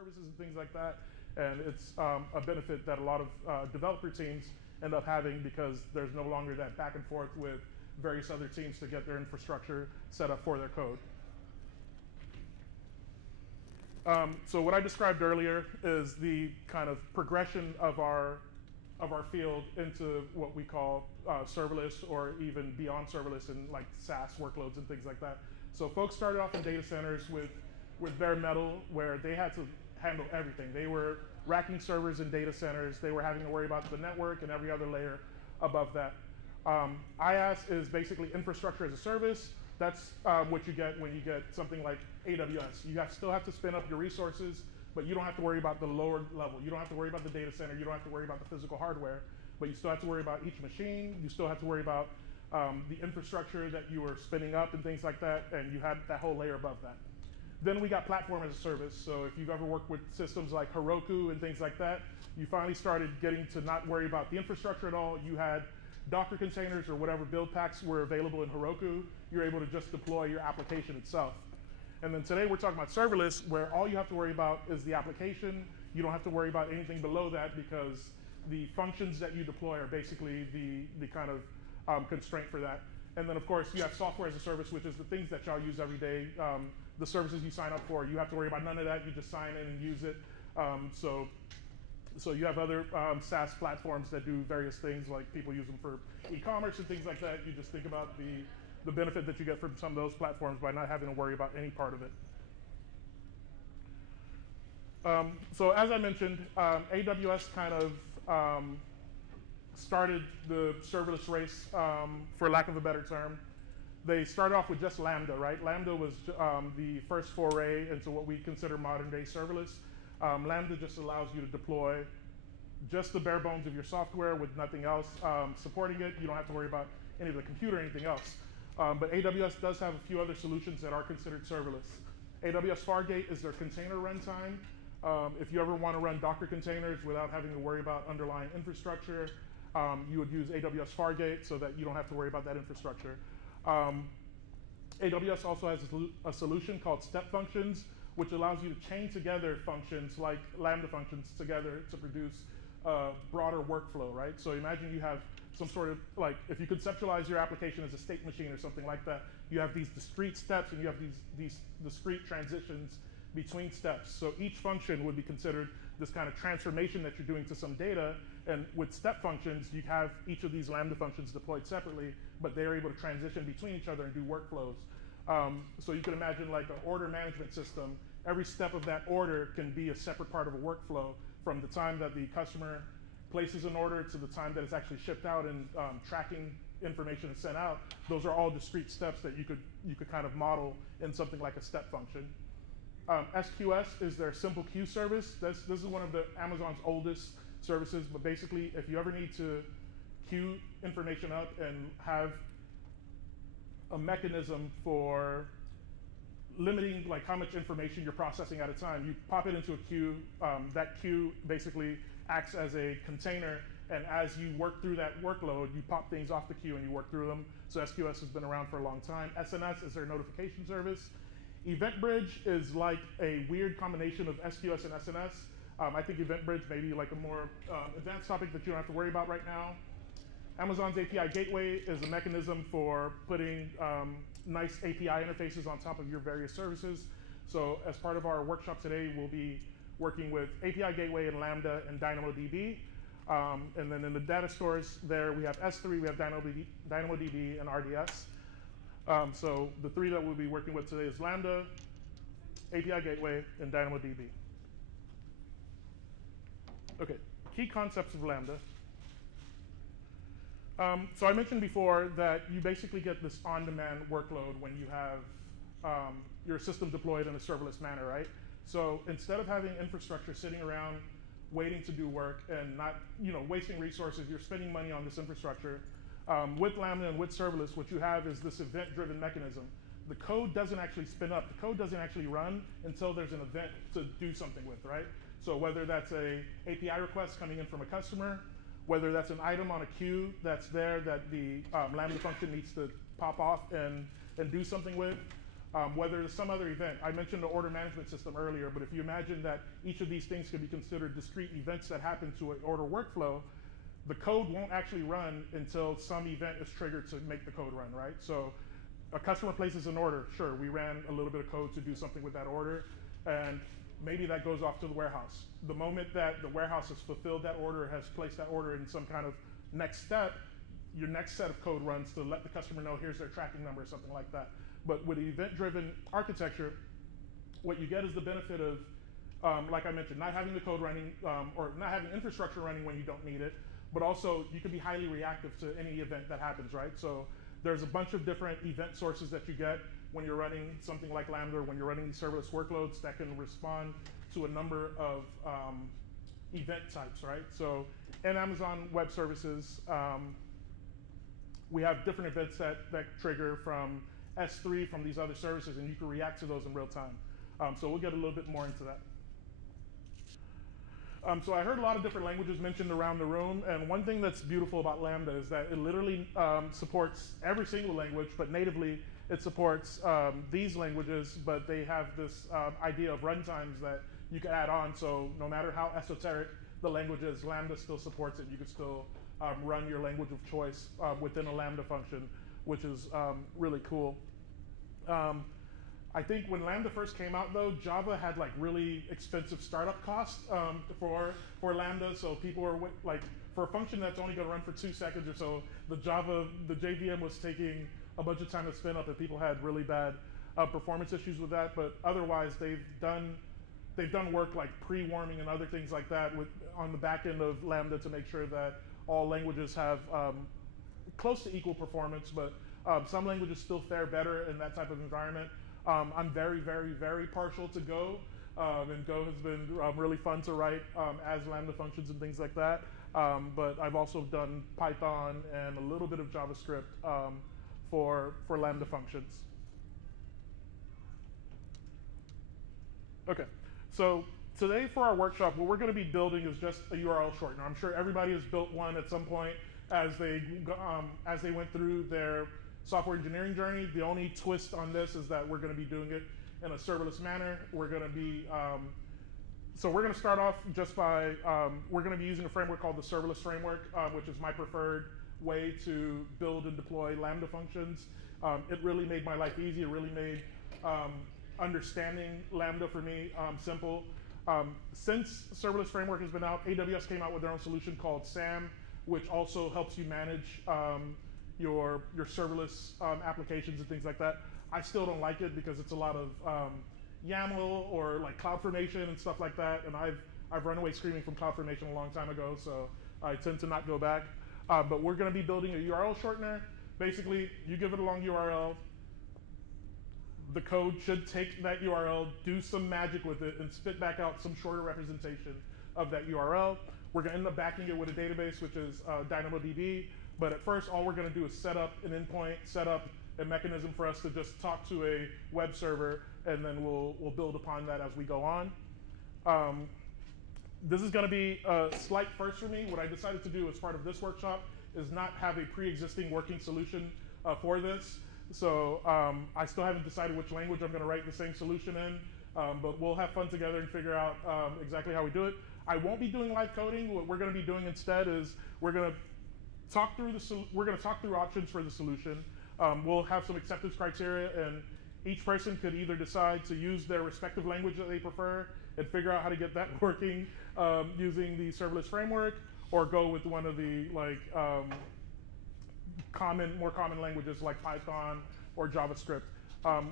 microservices and things like that. And it's a benefit that a lot of developer teams end up having because there's no longer that back and forth with various other teams to get their infrastructure set up for their code. So what I described earlier is the kind of progression of our field into what we call serverless, or even beyond serverless in like SaaS workloads and things like that. So folks started off in data centers with bare metal, where they had to handle everything. They were racking servers in data centers. They were having to worry about the network and every other layer above that. IaaS is basically infrastructure as a service. That's what you get when you get something like AWS. You still have to spin up your resources, but you don't have to worry about the lower level. You don't have to worry about the data center. You don't have to worry about the physical hardware, but you still have to worry about each machine. You still have to worry about the infrastructure that you were spinning up and things like that, and you had that whole layer above that. Then we got platform as a service. So if you've ever worked with systems like Heroku and things like that, you finally started getting to not worry about the infrastructure at all. You had Docker containers or whatever build packs were available in Heroku. You're able to just deploy your application itself. And then today we're talking about serverless, where all you have to worry about is the application. You don't have to worry about anything below that because the functions that you deploy are basically the kind of constraint for that. And then of course you have software as a service, which is the things that y'all use every day. The services you sign up for, you have to worry about none of that. You just sign in and use it. So you have other SaaS platforms that do various things, like people use them for e-commerce and things like that. You just think about the benefit that you get from some of those platforms by not having to worry about any part of it. So as I mentioned, AWS kind of started the serverless race, for lack of a better term. They started off with just LAMBDA, right? LAMBDA was the first foray into what we consider modern day serverless. LAMBDA just allows you to deploy just the bare bones of your software with nothing else supporting it. You don't have to worry about any of the compute or anything else. But AWS does have a few other solutions that are considered serverless. AWS Fargate is their container runtime. If you ever want to run Docker containers without having to worry about underlying infrastructure, you would use AWS Fargate so that you don't have to worry about that infrastructure. AWS also has a solution called Step Functions, which allows you to chain together functions like Lambda functions together to produce a broader workflow, right? So imagine you have some sort of, like, if you conceptualize your application as a state machine or something like that, you have these discrete steps and you have these discrete transitions between steps. So each function would be considered this kind of transformation that you're doing to some data. And with step functions, you have each of these Lambda functions deployed separately, but they're able to transition between each other and do workflows. So you can imagine like an order management system. Every step of that order can be a separate part of a workflow, from the time that the customer places an order to the time that it's actually shipped out and tracking information is sent out. Those are all discrete steps that you could kind of model in something like a step function. SQS is their simple queue service. This is one of the Amazon's oldest services, but basically if you ever need to queue information up and have a mechanism for limiting like how much information you're processing at a time, you pop it into a queue. That queue basically acts as a container, and as you work through that workload, you pop things off the queue and you work through them. So SQS has been around for a long time. SNS is their notification service. EventBridge is like a weird combination of SQS and SNS. I think EventBridge may be like a more advanced topic that you don't have to worry about right now. Amazon's API Gateway is a mechanism for putting nice API interfaces on top of your various services. So as part of our workshop today, we'll be working with API Gateway and Lambda and DynamoDB. And then in the data stores there, we have S3, we have DynamoDB, and RDS. So the three that we'll be working with today is Lambda, API Gateway, and DynamoDB. Okay, key concepts of Lambda. So I mentioned before that you basically get this on-demand workload when you have your system deployed in a serverless manner, right? So instead of having infrastructure sitting around waiting to do work and not wasting resources, you're spending money on this infrastructure. With Lambda and with serverless, what you have is this event-driven mechanism. The code doesn't actually spin up. The code doesn't actually run until there's an event to do something with, right? So whether that's an API request coming in from a customer, whether that's an item on a queue that's there that the Lambda function needs to pop off and do something with, whether there's some other event. I mentioned the order management system earlier, but if you imagine that each of these things can be considered discrete events that happen to an order workflow, the code won't actually run until some event is triggered to make the code run, right? So a customer places an order. Sure, we ran a little bit of code to do something with that order, and maybe that goes off to the warehouse. The moment that the warehouse has fulfilled that order, has placed that order in some kind of next step, your next set of code runs to let the customer know here's their tracking number or something like that. But with event-driven architecture, what you get is the benefit of, like I mentioned, not having the code running or not having infrastructure running when you don't need it, but also you can be highly reactive to any event that happens, right? So there's a bunch of different event sources that you get when you're running something like Lambda, when you're running these serverless workloads that can respond to a number of event types, right? So in Amazon Web Services, we have different events that trigger from S3 from these other services, and you can react to those in real time. So we'll get a little bit more into that. So I heard a lot of different languages mentioned around the room, and one thing that's beautiful about Lambda is that it literally supports every single language, but natively it supports these languages, but they have this idea of runtimes that you can add on, so no matter how esoteric the language is, Lambda still supports it. You can still run your language of choice within a Lambda function, which is really cool. I think when Lambda first came out, though, Java had like really expensive startup costs for Lambda. So people were like, for a function that's only going to run for 2 seconds or so, the JVM was taking a bunch of time to spin up, and people had really bad performance issues with that. But otherwise, they've done work like pre-warming and other things like that on the back end of Lambda to make sure that all languages have close to equal performance, but some languages still fare better in that type of environment. I'm very, very, very partial to Go, and Go has been really fun to write as Lambda functions and things like that. But I've also done Python and a little bit of JavaScript for Lambda functions. Okay, so today for our workshop, what we're going to be building is just a URL shortener. I'm sure everybody has built one at some point as they went through their software engineering journey. The only twist on this is that we're going to be doing it in a serverless manner. We're going to be, so we're going to start off just by, we're going to be using a framework called the Serverless framework, which is my preferred way to build and deploy Lambda functions. It really made my life easy. It really made understanding Lambda for me simple. Since Serverless framework has been out, AWS came out with their own solution called SAM, which also helps you manage your serverless applications and things like that. I still don't like it because it's a lot of YAML or like CloudFormation and stuff like that, and I've run away screaming from CloudFormation a long time ago, so I tend to not go back. But we're going to be building a URL shortener. Basically, you give it a long URL. The code should take that URL, do some magic with it, and spit back out some shorter representation of that URL. We're going to end up backing it with a database, which is DynamoDB. But at first, all we're going to do is set up an endpoint, set up a mechanism for us to just talk to a web server, and then we'll build upon that as we go on. This is going to be a slight first for me. What I decided to do as part of this workshop is not have a pre-existing working solution for this. So I still haven't decided which language I'm going to write the same solution in, but we'll have fun together and figure out exactly how we do it. I won't be doing live coding. What we're going to be doing instead is we're going to talk through options for the solution. We'll have some acceptance criteria, and each person could either decide to use their respective language that they prefer and figure out how to get that working using the serverless framework, or go with one of the more common languages like Python or JavaScript.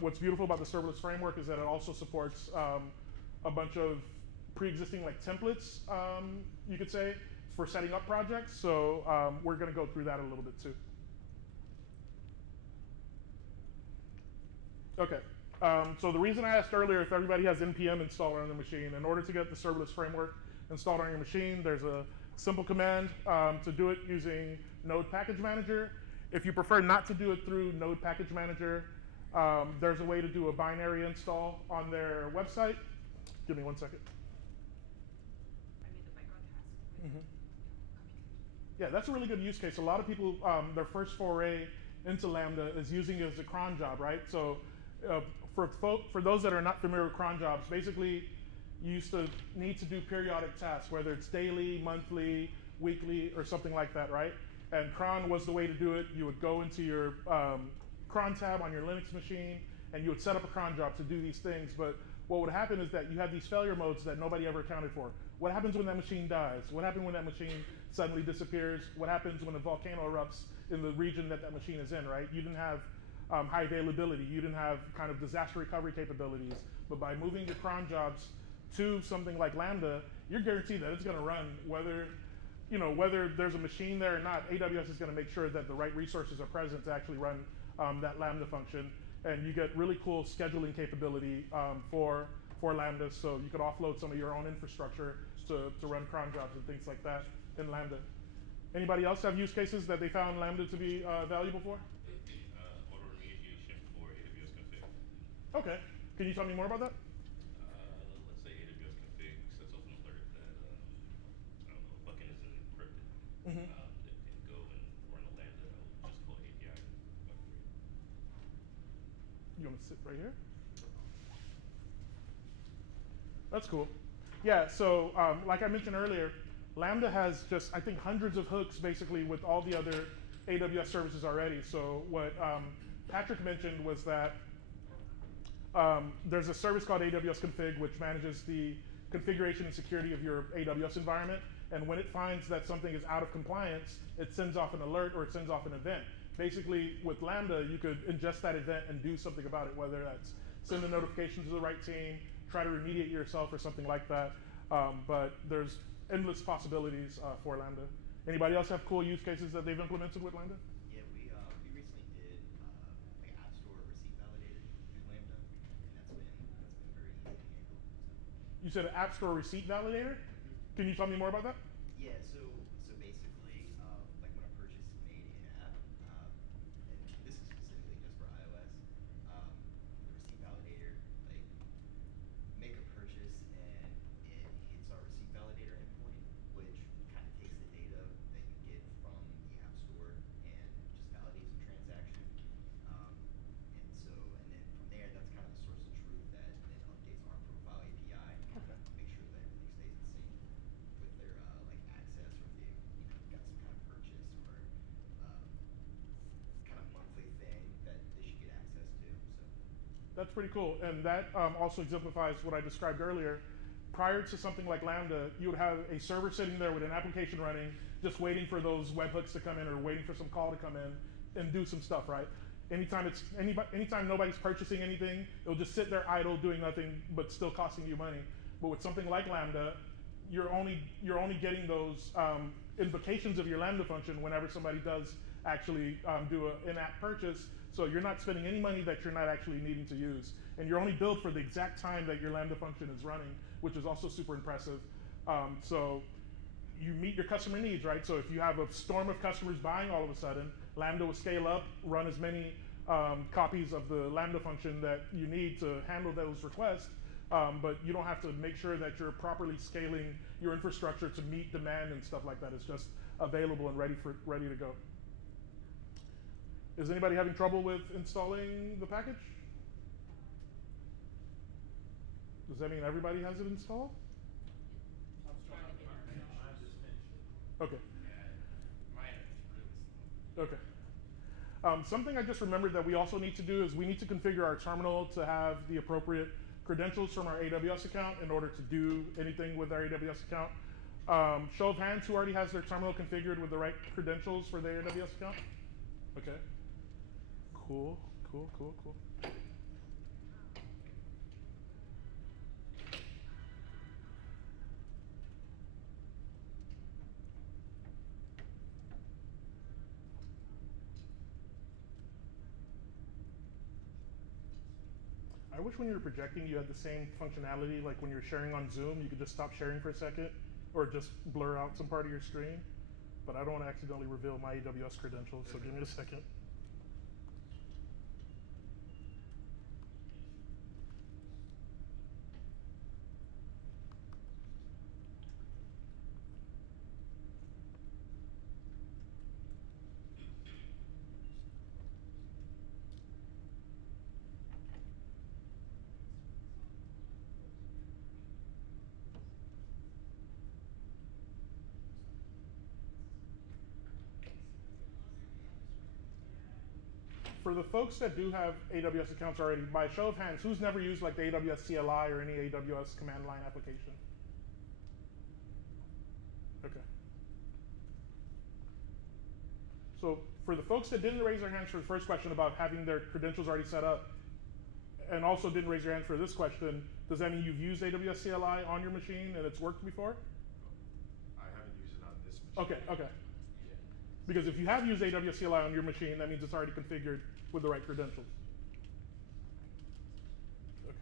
What's beautiful about the serverless framework is that it also supports a bunch of pre-existing like templates, you could say, for setting up projects. So we're going to go through that a little bit too. Okay, so the reason I asked earlier if everybody has NPM installed on their machine, in order to get the serverless framework installed on your machine, there's a simple command to do it using Node Package Manager. If you prefer not to do it through Node Package Manager, there's a way to do a binary install on their website. Give me 1 second. Yeah, that's a really good use case. A lot of people, their first foray into Lambda is using it as a cron job, right? So Uh, for those that are not familiar with cron jobs, basically you used to need to do periodic tasks, whether it's daily, monthly, weekly, or something like that, right? And cron was the way to do it. You would go into your cron tab on your Linux machine, and you would set up a cron job to do these things. But what would happen is that you have these failure modes that nobody ever accounted for. What happens when that machine dies? What happens when that machine suddenly disappears? What happens when a volcano erupts in the region that that machine is in, right? You didn't have high availability. You didn't have kind of disaster recovery capabilities. But by moving your cron jobs to something like Lambda, you're guaranteed that it's going to run whether there's a machine there or not. AWS is going to make sure that the right resources are present to actually run that Lambda function. And you get really cool scheduling capability for Lambda, so you could offload some of your own infrastructure to run cron jobs and things like that in Lambda. Anybody else have use cases that they found Lambda to be valuable for? Auto remediation for AWS config. Okay. Can you tell me more about that? Let's say AWS config sets off an alert that I don't know, a bucket is encrypted. Mm-hmm. It can go and run a Lambda that will just call API bucket. You want to sit right here? That's cool. Yeah, so like I mentioned earlier, Lambda has just, I think, hundreds of hooks basically with all the other AWS services already. So what Patrick mentioned was that there's a service called AWS Config, which manages the configuration and security of your AWS environment. And when it finds that something is out of compliance, it sends off an alert or it sends off an event. Basically, with Lambda, you could ingest that event and do something about it, whether that's send a notification to the right team, try to remediate yourself or something like that. But there's endless possibilities for Lambda. Anybody else have cool use cases that they've implemented with Lambda? Yeah, we recently did like App Store receipt validator through Lambda, and that's been very easy to handle. So. You said an App Store receipt validator? Can you tell me more about that? Yeah, so basically, like when a purchase is made in app, and this is specifically just for iOS, the receipt validator, like make a purchase and it hits our receipt validator endpoint, which kind of takes the data that you get from the App Store and just validates the transaction. And then from there, that's kind of the source of truth that then updates our profile API, Okay. make sure that everything stays in sync with their like access, or if they got some kind of purchase or kind of monthly thing that they should get access to. So. That's pretty cool. And that also exemplifies what I described earlier. Prior to something like Lambda, you would have a server sitting there with an application running, just waiting for those webhooks to come in or waiting for some call to come in and do some stuff, right? Anytime nobody's purchasing anything, it'll just sit there idle doing nothing but still costing you money. But with something like Lambda, you're only getting those invocations of your Lambda function whenever somebody does actually do an in-app purchase. So you're not spending any money that you're not actually needing to use. And you're only billed for the exact time that your Lambda function is running, which is also super impressive. So you meet your customer needs, right? So if you have a storm of customers buying all of a sudden, Lambda will scale up, run as many copies of the Lambda function that you need to handle those requests. But you don't have to make sure that you're properly scaling your infrastructure to meet demand and stuff like that. It's just available and ready to go. Is anybody having trouble with installing the package? Does that mean everybody has it installed? Okay. Okay. Something I just remembered that we also need to do is we need to configure our terminal to have the appropriate credentials from our AWS account in order to do anything with our AWS account. Show of hands, who already has their terminal configured with the right credentials for their AWS account? Okay. Cool. I wish when you were projecting you had the same functionality, like when you're sharing on Zoom, you could just stop sharing for a second or just blur out some part of your screen. But I don't want to accidentally reveal my AWS credentials, so give me a second. for the folks that do have AWS accounts already, by show of hands, who's never used like the AWS CLI or any AWS command line application? Okay. So for the folks that didn't raise their hands for the first question about having their credentials already set up, and also didn't raise your hand for this question, does that mean you've used AWS CLI on your machine and it's worked before? I haven't used it on this machine. Okay, okay. Because if you have used AWS CLI on your machine, that means it's already configured with the right credentials. Okay.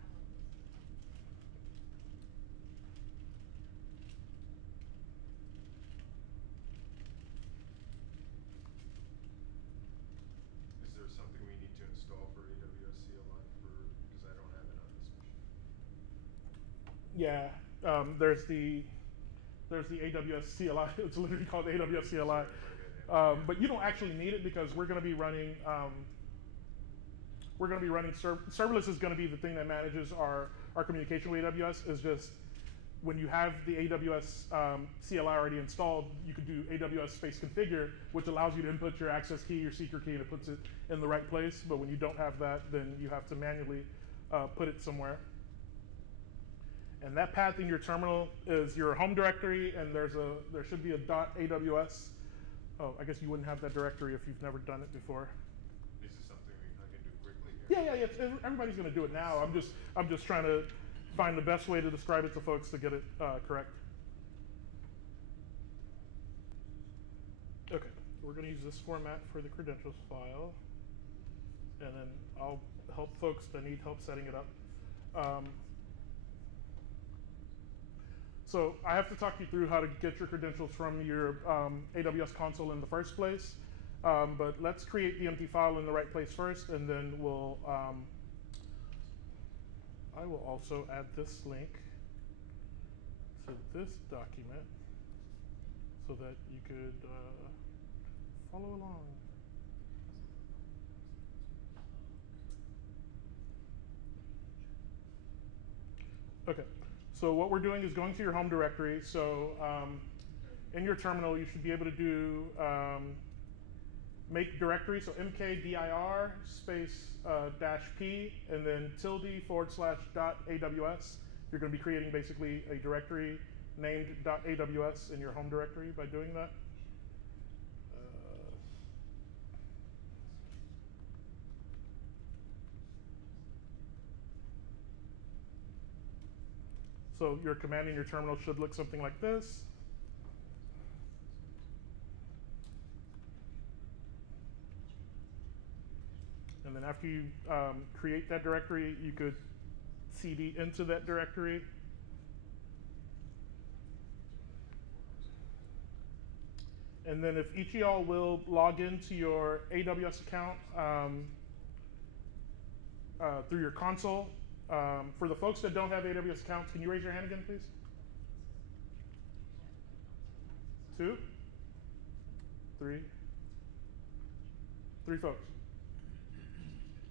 Is there something we need to install for AWS CLI because I don't have it on this machine? Yeah, there's the AWS CLI. It's literally called AWS CLI. But you don't actually need it because we're going to be running. Serverless is going to be the thing that manages our communication with AWS. Is just when you have the AWS CLI already installed, you could do AWS space configure, which allows you to input your access key, your secret key, and it puts it in the right place. But when you don't have that, then you have to manually put it somewhere. And that path in your terminal is your home directory, and there should be a .aws. Oh, I guess you wouldn't have that directory if you've never done it before. Is this something I can do quickly here? Yeah. Everybody's going to do it now. I'm just trying to find the best way to describe it to folks to get it correct. Okay, we're going to use this format for the credentials file, and then I'll help folks that need help setting it up. So I have to talk you through how to get your credentials from your AWS console in the first place. But let's create the empty file in the right place first, and then I will also add this link to this document so that you could follow along. Okay. So what we're doing is going to your home directory. So in your terminal, you should be able to do make directory. So mkdir space -p and then ~/.aws. You're going to be creating basically a directory named .aws in your home directory by doing that. So your command in your terminal should look something like this. And then after you create that directory, you could cd into that directory. And then if each of y'all will log into your AWS account through your console. For the folks that don't have AWS accounts, can you raise your hand again, please? 2? 3? 3 folks.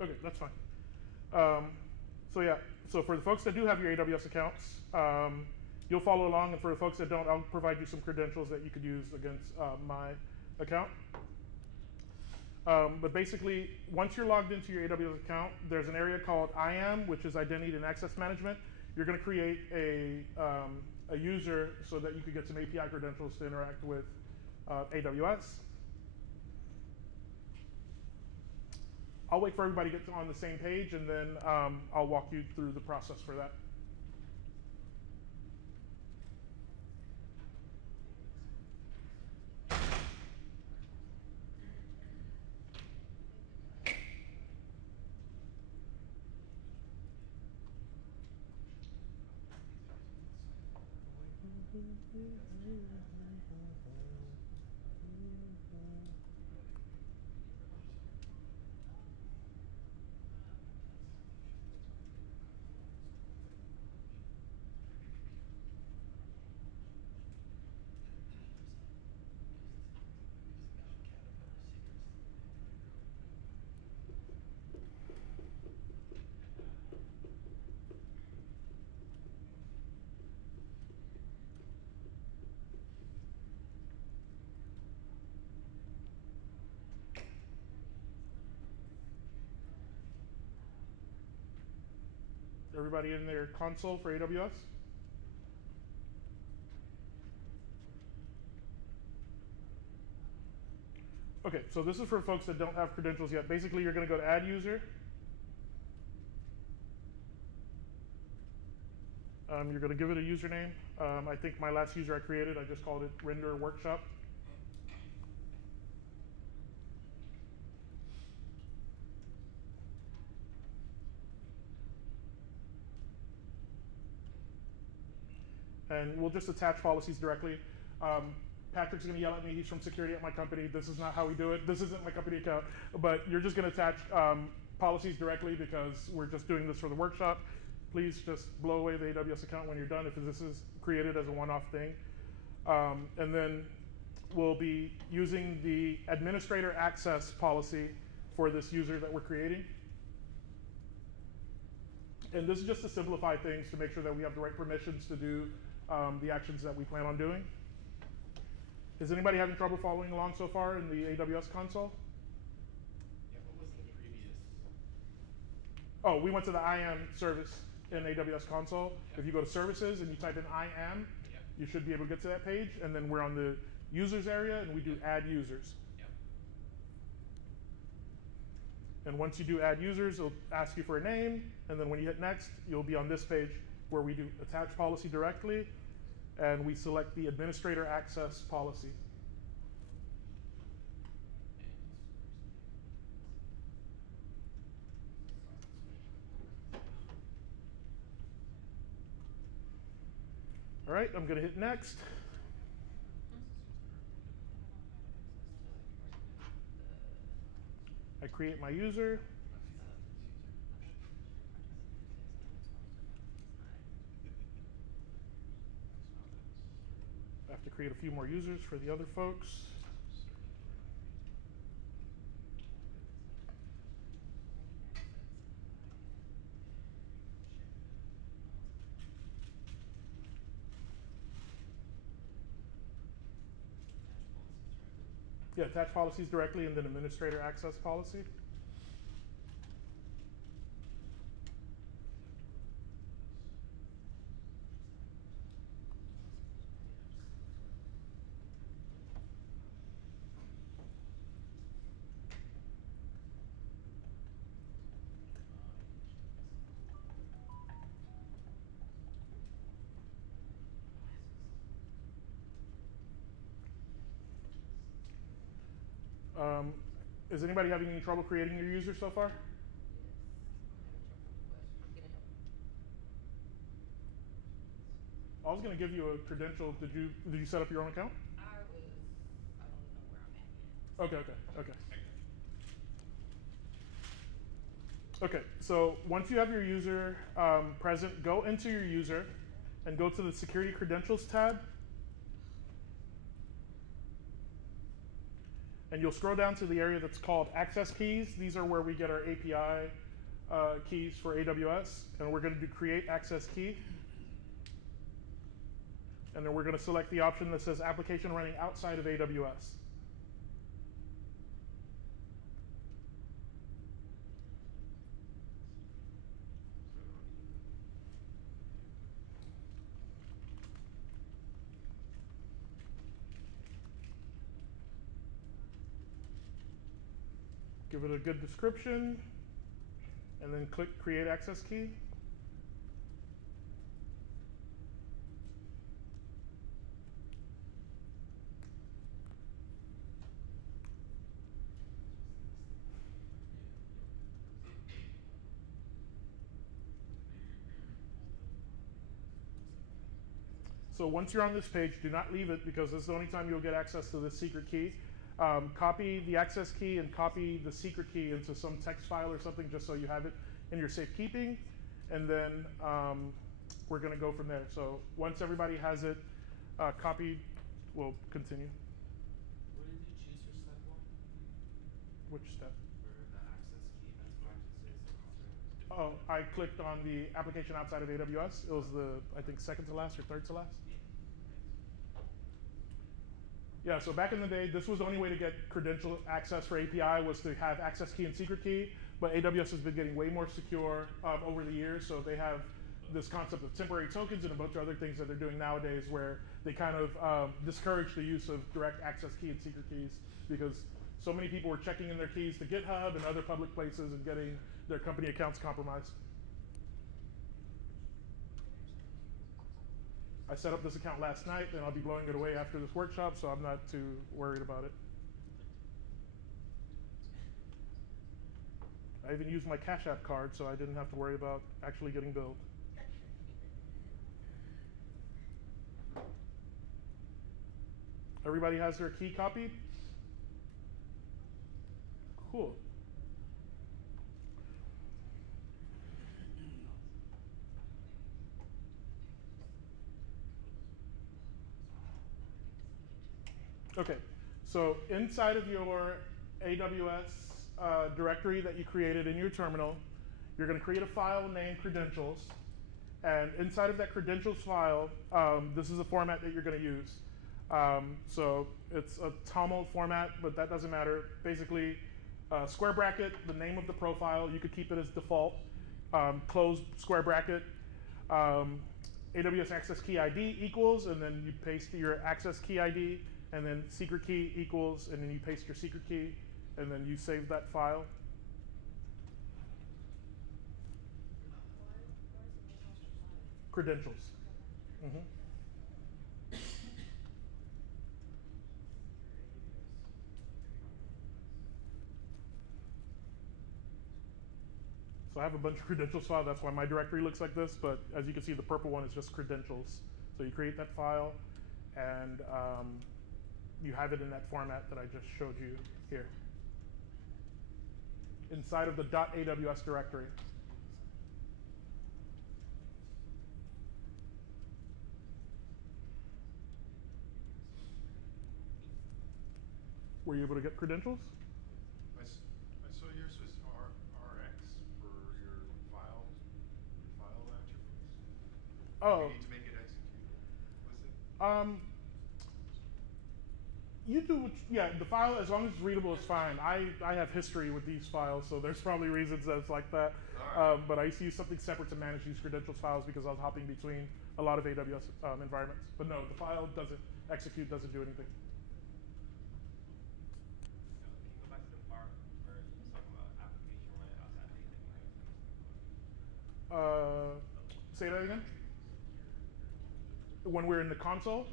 Okay, that's fine. So yeah, so for the folks that do have your AWS accounts, you'll follow along, and for the folks that don't, I'll provide you some credentials that you could use against my account. But basically, once you're logged into your AWS account, there's an area called IAM, which is Identity and Access Management. You're going to create a user so that you could get some API credentials to interact with AWS. I'll wait for everybody to get on the same page, and then I'll walk you through the process for that. Everybody in their console for AWS? Okay, so this is for folks that don't have credentials yet. Basically, you're going to go to Add User. You're going to give it a username. I think my last user I created, I just called it Render Workshop. And we'll just attach policies directly. Patrick's going to yell at me. He's from security at my company. This is not how we do it. This isn't my company account. But you're just going to attach policies directly because we're just doing this for the workshop. Please just blow away the AWS account when you're done if this is created as a one-off thing. And then we'll be using the administrator access policy for this user that we're creating. And this is just to simplify things to make sure that we have the right permissions to do the actions that we plan on doing. Is anybody having trouble following along so far in the AWS console? Yeah, what was the previous? Oh, we went to the IAM service in AWS console. Yep. If you go to services and you type in IAM, yep, you should be able to get to that page. And then we're on the users area and we do add users. Yep. And once you do add users, it'll ask you for a name. And then when you hit next, you'll be on this page where we do attach policy directly. And we select the administrator access policy. All right, I'm going to hit next. I create my user. I have to create a few more users for the other folks. Yeah, attach policies directly and then administrator access policy. Is anybody having any trouble creating your user so far? I was going to give you a credential. Did you set up your own account? I don't know where I'm at yet. Okay. So once you have your user present, go into your user and go to the Security Credentials tab. And you'll scroll down to the area that's called Access Keys. These are where we get our API keys for AWS. And we're going to do Create Access Key. And then we're going to select the option that says Application Running Outside of AWS. Give it a good description, and then click Create Access Key. So once you're on this page, do not leave it because this is the only time you'll get access to this secret key. Copy the access key and copy the secret key into some text file or something just so you have it in your safekeeping. And then we're going to go from there. So once everybody has it copied, we'll continue. What did you choose for step one? Which step? For the access key best practices. Oh, I clicked on the application outside of AWS. It was the, I think, second to last or third to last. Yeah, so back in the day, this was the only way to get credential access for API was to have access key and secret key. but AWS has been getting way more secure over the years. So they have this concept of temporary tokens and a bunch of other things that they're doing nowadays where they kind of discourage the use of direct access key and secret keys because so many people were checking in their keys to GitHub and other public places and getting their company accounts compromised. I set up this account last night, and I'll be blowing it away after this workshop, so I'm not too worried about it. I even used my Cash App card, so I didn't have to worry about actually getting billed. Everybody has their key copied? Cool. Okay, so inside of your AWS directory that you created in your terminal, you're going to create a file named credentials. And inside of that credentials file, this is a format that you're going to use. So it's a TOML format, but that doesn't matter. Basically, square bracket, the name of the profile, you could keep it as default. Close square bracket, AWS access key ID equals, and then you paste your access key ID, and then secret key equals, and then you paste your secret key, and then you save that file. Credentials. Mm-hmm. So I have a bunch of credentials files. That's why my directory looks like this. But as you can see, the purple one is just credentials. So you create that file, and you have it in that format that I just showed you here. Inside of the .aws directory. Were you able to get credentials? I saw yours was RX for your file attributes. Oh. You need to make it executable. Was it? You do, yeah, the file, as long as it's readable, is fine. I have history with these files, so there's probably reasons that it's like that. Right. But I used to use something separate to manage these credentials files because I was hopping between a lot of AWS environments. But no, the file doesn't execute, doesn't do anything. Can you go back to the part where you were talking about application running outside of AWS? Say that again? When we're in the console?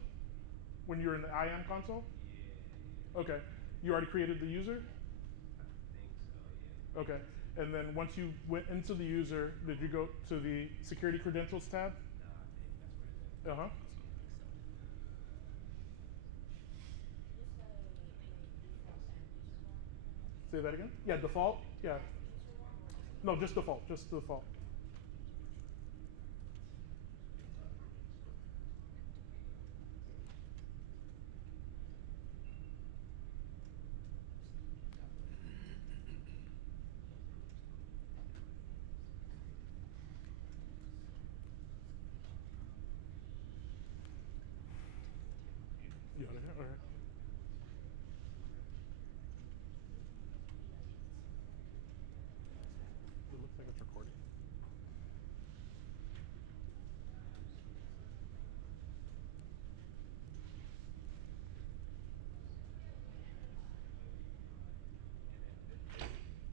When you're in the IAM console? Yeah. Okay. You already created the user? I think so, yeah. Okay. And then once you went into the user, did you go to the security credentials tab? No, I think that's where it's at. Uh-huh. Say that again? Yeah, default? Yeah. No, just default, just default. You got it? All right. It looks like it's recording.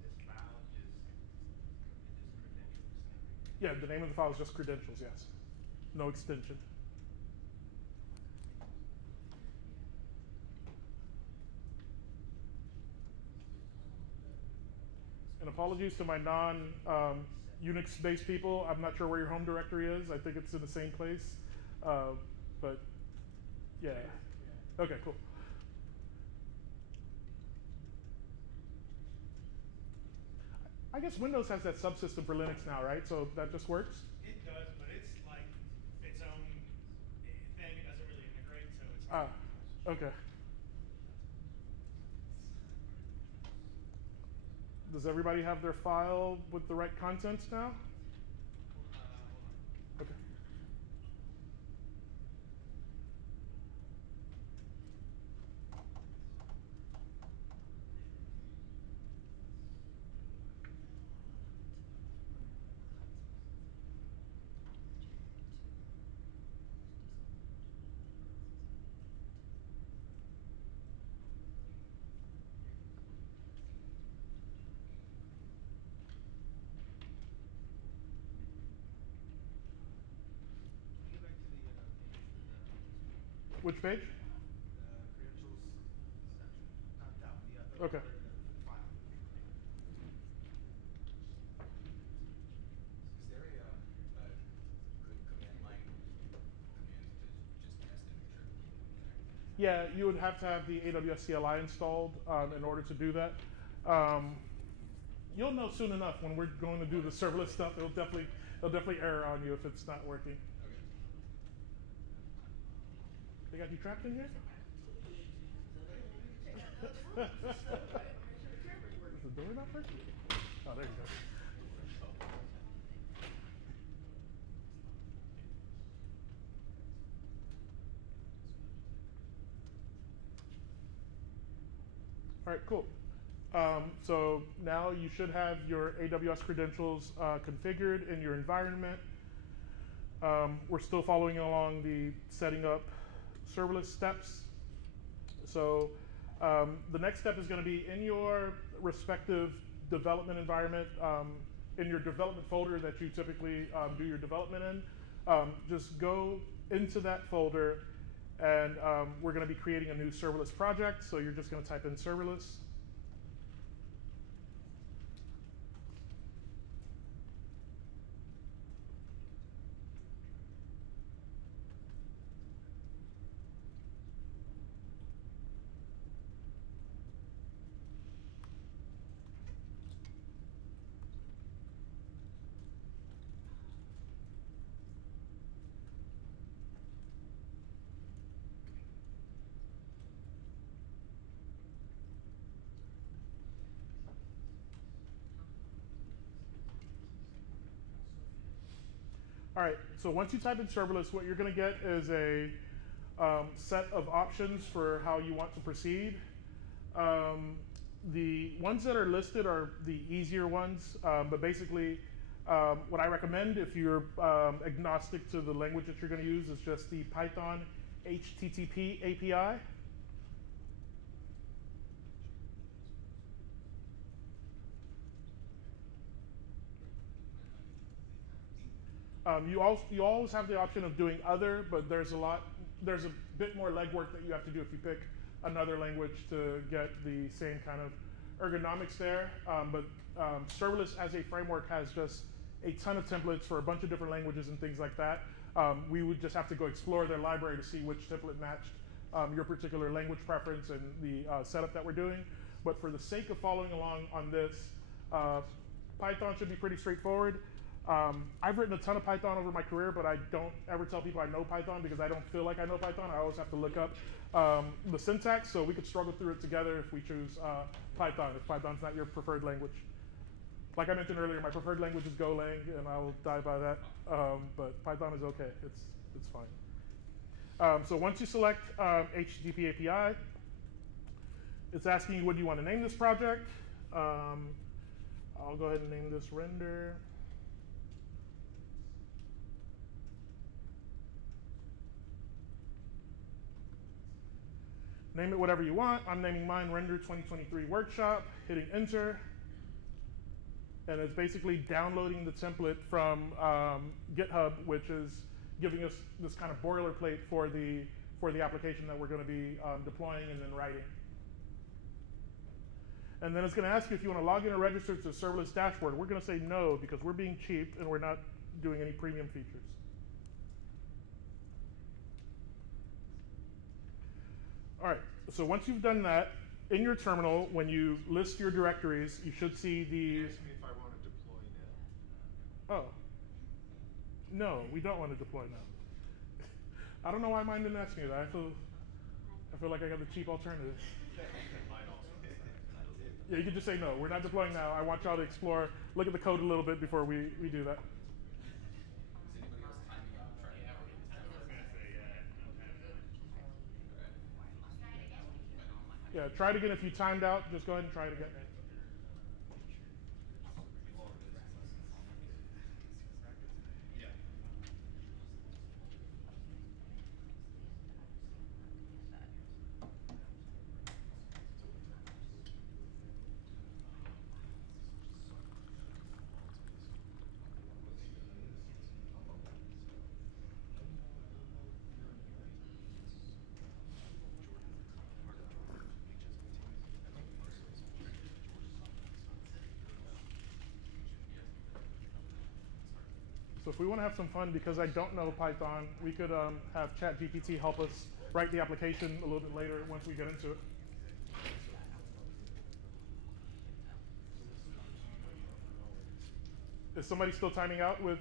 This file just credentials. Yeah, the name of the file is just credentials, yes. No extension. And apologies to my non-Unix-based people. I'm not sure where your home directory is. I think it's in the same place. But yeah. Okay, cool. I guess Windows has that subsystem for Linux now, right? So that just works? It does, but it's like its own thing. It doesn't really integrate, so it's Okay. Does everybody have their file with the right contents now? hold on. Okay. Which page? Credentials section, not that one, the other, Okay. the file. Is there a good command line command to just test and make sure people connect? Yeah, you would have to have the AWS CLI installed in order to do that. You'll know soon enough when we're going to do the serverless stuff. It'll definitely error on you if it's not working. Okay. They got you trapped in here? Is the door not working? Oh, there you go. All right, cool. So now you should have your AWS credentials configured in your environment. We're still following along the setting up serverless steps. So the next step is going to be in your respective development environment, in your development folder that you typically do your development in. Just go into that folder, and we're going to be creating a new serverless project. So you're just going to type in serverless. All right, so once you type in serverless, what you're going to get is a set of options for how you want to proceed. The ones that are listed are the easier ones, but basically what I recommend if you're agnostic to the language that you're going to use is just the Python HTTP API. You always have the option of doing other, but there's a bit more legwork that you have to do if you pick another language to get the same kind of ergonomics there. But serverless as a framework has just a ton of templates for a bunch of different languages and things like that. We would just have to go explore their library to see which template matched your particular language preference and the setup that we're doing. But for the sake of following along on this, Python should be pretty straightforward. I've written a ton of Python over my career, but I don't ever tell people I know Python because I don't feel like I know Python. I always have to look up the syntax, so we could struggle through it together if we choose Python, if Python's not your preferred language. Like I mentioned earlier, my preferred language is Golang, and I will die by that, but Python is okay. It's fine. So once you select HTTP API, it's asking you what do you want to name this project. I'll go ahead and name this render. Name it whatever you want. I'm naming mine Render 2023 Workshop, hitting enter. And it's basically downloading the template from GitHub, which is giving us this kind of boilerplate for the application that we're going to be deploying and then writing. And then it's going to ask you if you want to log in or register to the serverless dashboard. We're going to say no because we're being cheap and we're not doing any premium features. All right, so once you've done that, in your terminal, when you list your directories, you should see the... You asked me if I want to deploy now. Oh. No, we don't want to deploy now. I don't know why mine didn't ask me that. I feel like I got the cheap alternative. Yeah, you can just say no, we're not deploying now. I want y'all to explore, look at the code a little bit before we do that. Is anybody else timing out? Trying to Yeah, try it again. If you timed out, just go ahead and try it again. Yeah. So if we want to have some fun, because I don't know Python, we could have ChatGPT help us write the application a little bit later once we get into it. Is somebody still timing out with?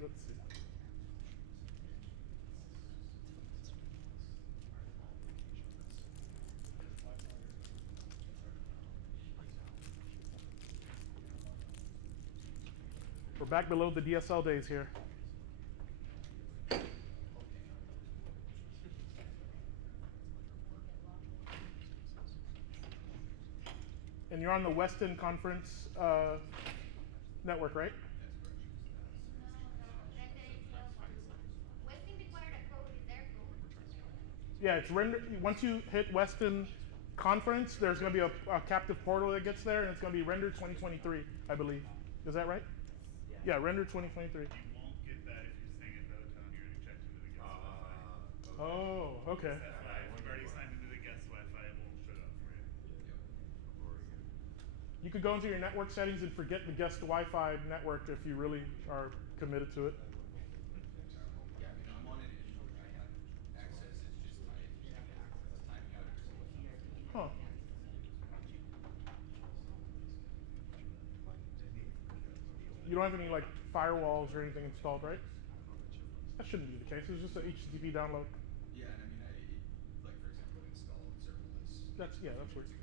Let's see. We're back below the DSL days here. And you're on the Weston Conference network, right? Yeah, it's render. Once you hit Weston Conference, there's going to be a captive portal that gets there, and it's going to be Render 2023, I believe. Is that right? Yeah, Render 2023. You won't get that if you're staying at Peloton. You're already checked into the guest Wi-Fi. Oh, okay. That's why if you've already signed into the guest Wi-Fi, it won't show up for you. You could go into your network settings and forget the guest Wi-Fi network if you really are committed to it. Yeah, I mean, I'm on it. I have access. It's just timing out every single time. Huh. You don't have any like firewalls or anything installed, right? That shouldn't be the case. It's just an HTTP download. Yeah, and I mean, like for example, installed serverless. That's weird. Years ago.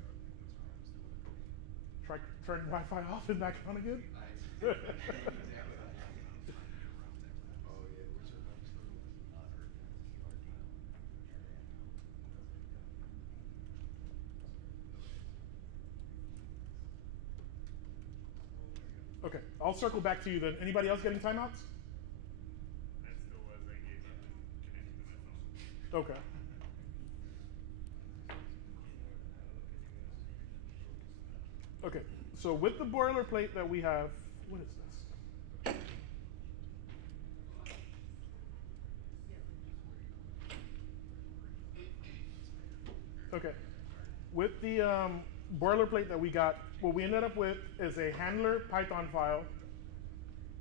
Try turning Wi-Fi off and back on again. Okay, I'll circle back to you then. Anybody else getting timeouts? That still was. I gave up and connected to my phone. Okay. Okay, so with the boilerplate that we have, what is this? Okay, with the boilerplate that we got, what we ended up with is a handler Python file.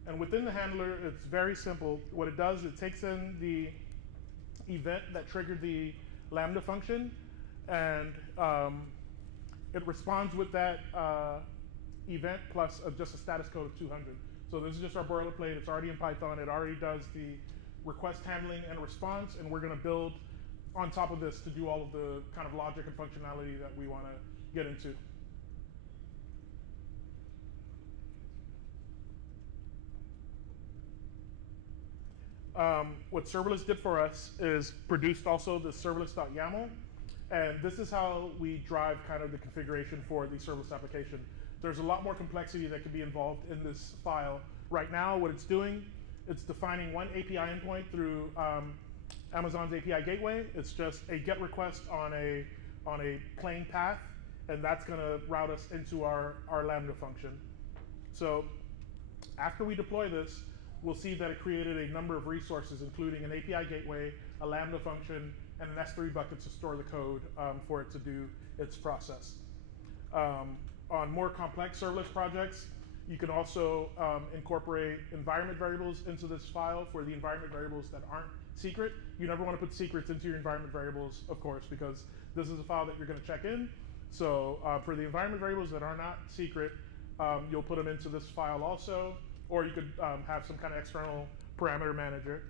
And within the handler, it's very simple. What it does, it takes in the event that triggered the Lambda function, and it responds with that event plus just a status code of 200. So this is just our boilerplate. It's already in Python. It already does the request handling and response, and we're going to build on top of this to do all of the kind of logic and functionality that we want to get into. What Serverless did for us is produced also the serverless.yaml, and this is how we drive kind of the configuration for the serverless application. There's a lot more complexity that could be involved in this file. Right now, what it's doing, it's defining one API endpoint through Amazon's API gateway. It's just a GET request on a plain path, and that's going to route us into our Lambda function. So after we deploy this, we'll see that it created a number of resources, including an API gateway, a Lambda function, and an S3 bucket to store the code for it to do its process. On more complex serverless projects, you can also incorporate environment variables into this file for the environment variables that aren't secret. You never want to put secrets into your environment variables, of course, because this is a file that you're going to check in. So for the environment variables that are not secret, you'll put them into this file also, or you could have some kind of external parameter manager.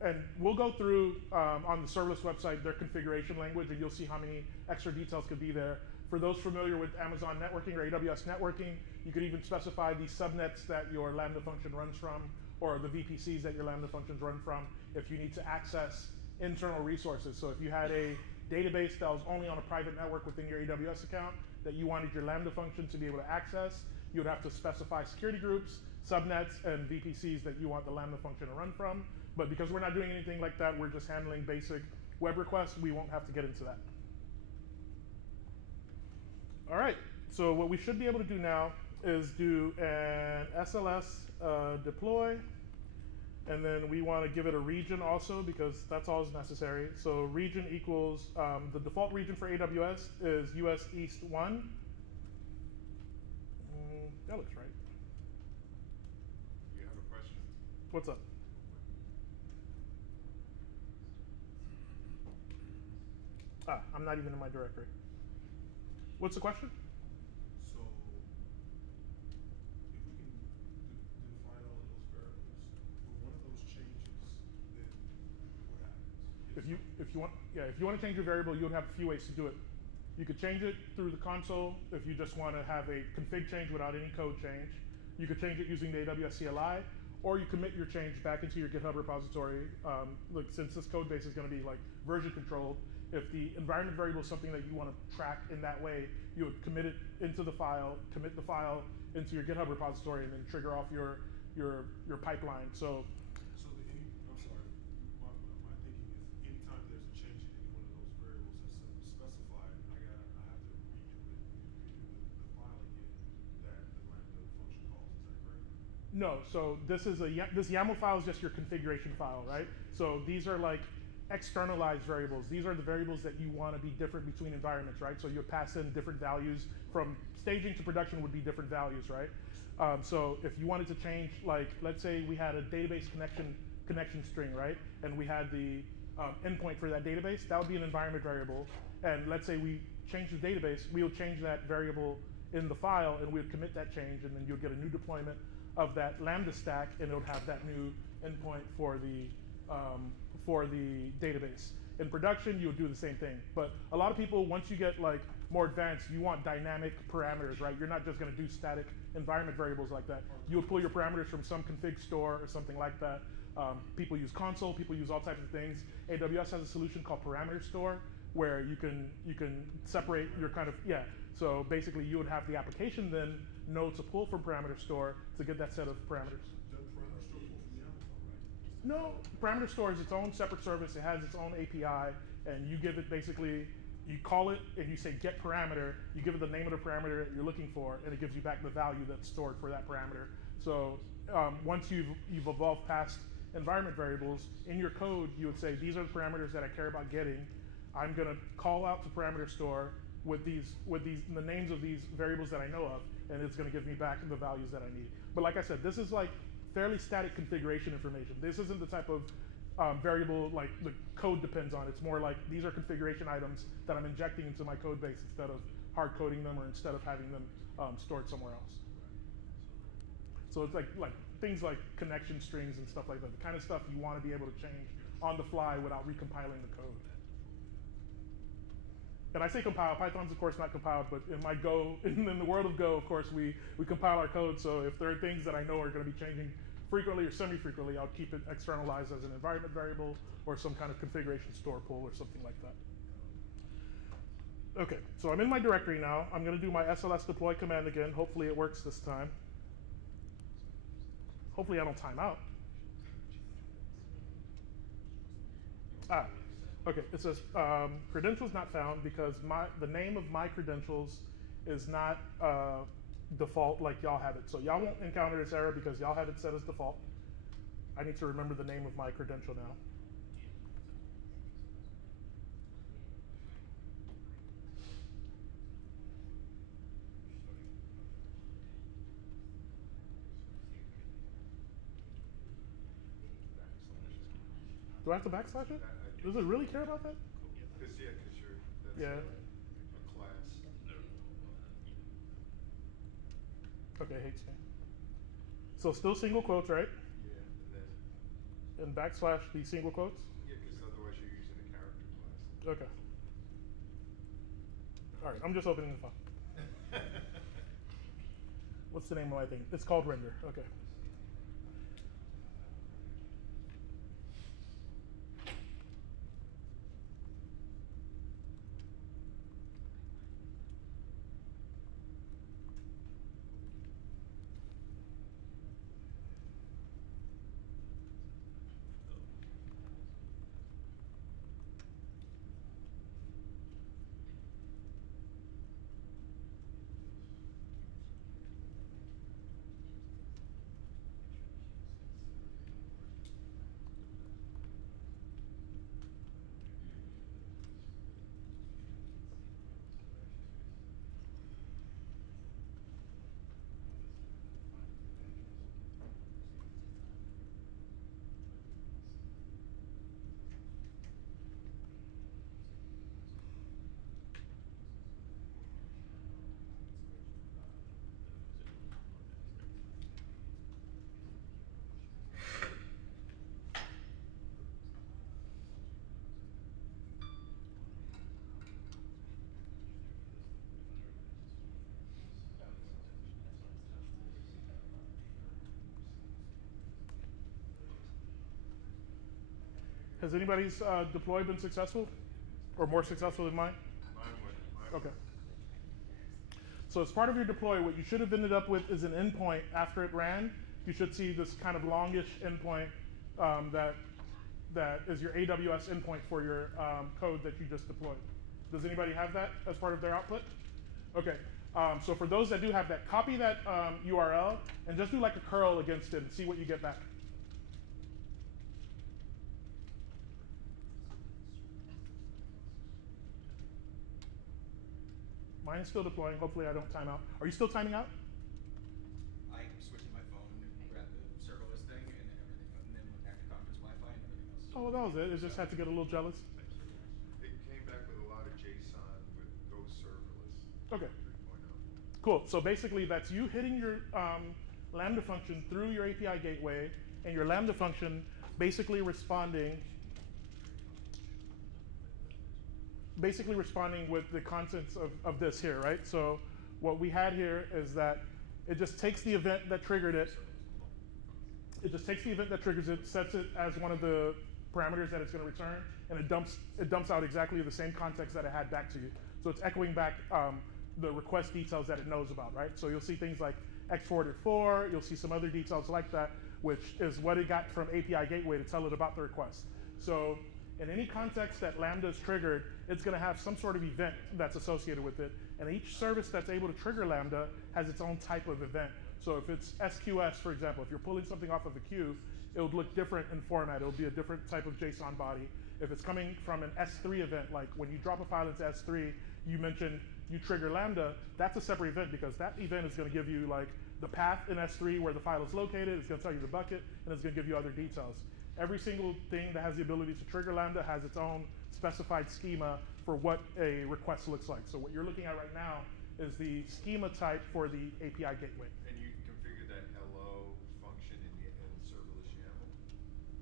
And we'll go through on the serverless website their configuration language, and you'll see how many extra details could be there. For those familiar with Amazon networking or AWS networking, you could even specify the subnets that your Lambda function runs from, or the VPCs that your Lambda functions run from, if you need to access internal resources. So if you had a database that was only on a private network within your AWS account that you wanted your Lambda function to be able to access, you would have to specify security groups, subnets, and VPCs that you want the Lambda function to run from. But because we're not doing anything like that, we're just handling basic web requests, we won't have to get into that. All right, so what we should be able to do now is do an SLS deploy And then we want to give it a region also because that's always necessary. So region equals, the default region for AWS is US East 1. That looks right. You have a question? What's up? I'm not even in my directory. What's the question? So, if we can define all of those variables, if one of those changes, then what happens? If you want to change your variable, you would have a few ways to do it. You could change it through the console if you just want to have a config change without any code change. You could change it using the AWS CLI, or you commit your change back into your GitHub repository. Look, since this code base is going to be like version controlled, if the environment variable is something that you want to track in that way, you would commit it into the file, commit the file into your GitHub repository, and then trigger off your pipeline. So I'm sorry, my thinking is anytime there's a change in any one of those variables that's specified, I have to redo the file again that the Lambda function calls. Is that correct? no, so this YAML file is just your configuration file, right? So these are like externalized variables. These are the variables that you want to be different between environments, right? So you pass in different values from staging to production would be different values, right? So if you wanted to change, like, let's say we had a database connection string, right? And we had the endpoint for that database, that would be an environment variable. And let's say we change the database, we would change that variable in the file and we would commit that change, and then you'll get a new deployment of that Lambda stack, and it would have that new endpoint for the database. In production, you would do the same thing. But a lot of people, once you get like more advanced, you want dynamic parameters, right? You're not just going to do static environment variables like that. You would pull your parameters from some config store or something like that. People use console, people use all types of things. AWS has a solution called parameter store where you can separate your kind of, yeah. So basically you would have the application then know to pull from parameter store to get that set of parameters. The parameter store pulls from YAML, right? No, parameter store is its own separate service. It has its own API, and you give it basically, you call it and you say get parameter, you give it the name of the parameter that you're looking for, and it gives you back the value that's stored for that parameter. So once you've evolved past environment variables, in your code you would say, these are the parameters that I care about getting. I'm gonna call out to parameter store with the names of these variables that I know of, and it's gonna give me back the values that I need. But like I said, this is like fairly static configuration information. This isn't the type of variable like the code depends on. It's more like these are configuration items that I'm injecting into my code base instead of hard coding them or instead of having them stored somewhere else. So it's like things like connection strings and stuff like that, the kind of stuff you want to be able to change on the fly without recompiling the code. And I say compile, Python's of course not compiled, but in my Go, in the world of Go, of course, we compile our code. So if there are things that I know are going to be changing frequently or semi-frequently, I'll keep it externalized as an environment variable or some kind of configuration store pull or something like that. Okay, so I'm in my directory now. I'm going to do my SLS deploy command again. Hopefully it works this time. Hopefully I don't time out. Okay, it says credentials not found because the name of my credentials is not default like y'all have it. So y'all won't encounter this error because y'all have it set as default. I need to remember the name of my credential now. Do I have to backslash it? Does it really care about that? Because that's Yeah. a class. Okay, hates me. So still single quotes, right? Yeah, and then, And backslash the single quotes? yeah, because otherwise you're using a character class. Okay. All right, I'm just opening the file. What's the name of my thing? It's called render. Okay. Has anybody's deploy been successful? Or more successful than mine? Okay. So as part of your deploy, what you should have ended up with is an endpoint after it ran. You should see this kind of longish endpoint that is your AWS endpoint for your code that you just deployed. Does anybody have that as part of their output? Okay. So for those that do have that, copy that URL and just do like a curl against it and see what you get back. Mine is still deploying. Hopefully I don't time out. Are you still timing out? I switched to my phone, grabbed the serverless thing, and then everything, and then active conference Wi-Fi and everything else. Oh, well, that was it. It just had to get a little jealous. It came back with a lot of JSON with Go serverless. Okay. 3.0. Cool. So basically, that's you hitting your Lambda function through your API gateway, and your Lambda function basically responding with the contents of this here, right? So what we had here is that it just takes the event that triggered it. It just takes the event that triggers it, sets it as one of the parameters that it's going to return, and it dumps out exactly the same context that it had back to you. So it's echoing back the request details that it knows about, right? So you'll see things like exported for, you'll see some other details like that, which is what it got from API gateway to tell it about the request. So in any context that Lambda is triggered, it's going to have some sort of event that's associated with it. And each service that's able to trigger Lambda has its own type of event. So if it's SQS, for example, if you're pulling something off of a queue, it would look different in format. It'll be a different type of JSON body. If it's coming from an S3 event, like when you drop a file into S3, you mentioned you trigger Lambda, that's a separate event because that event is going to give you like the path in S3 where the file is located, it's going to tell you the bucket, and it's going to give you other details. Every single thing that has the ability to trigger Lambda has its own specified schema for what a request looks like. So what you're looking at right now is the schema type for the API gateway. And you can configure that hello function in the serverless YAML?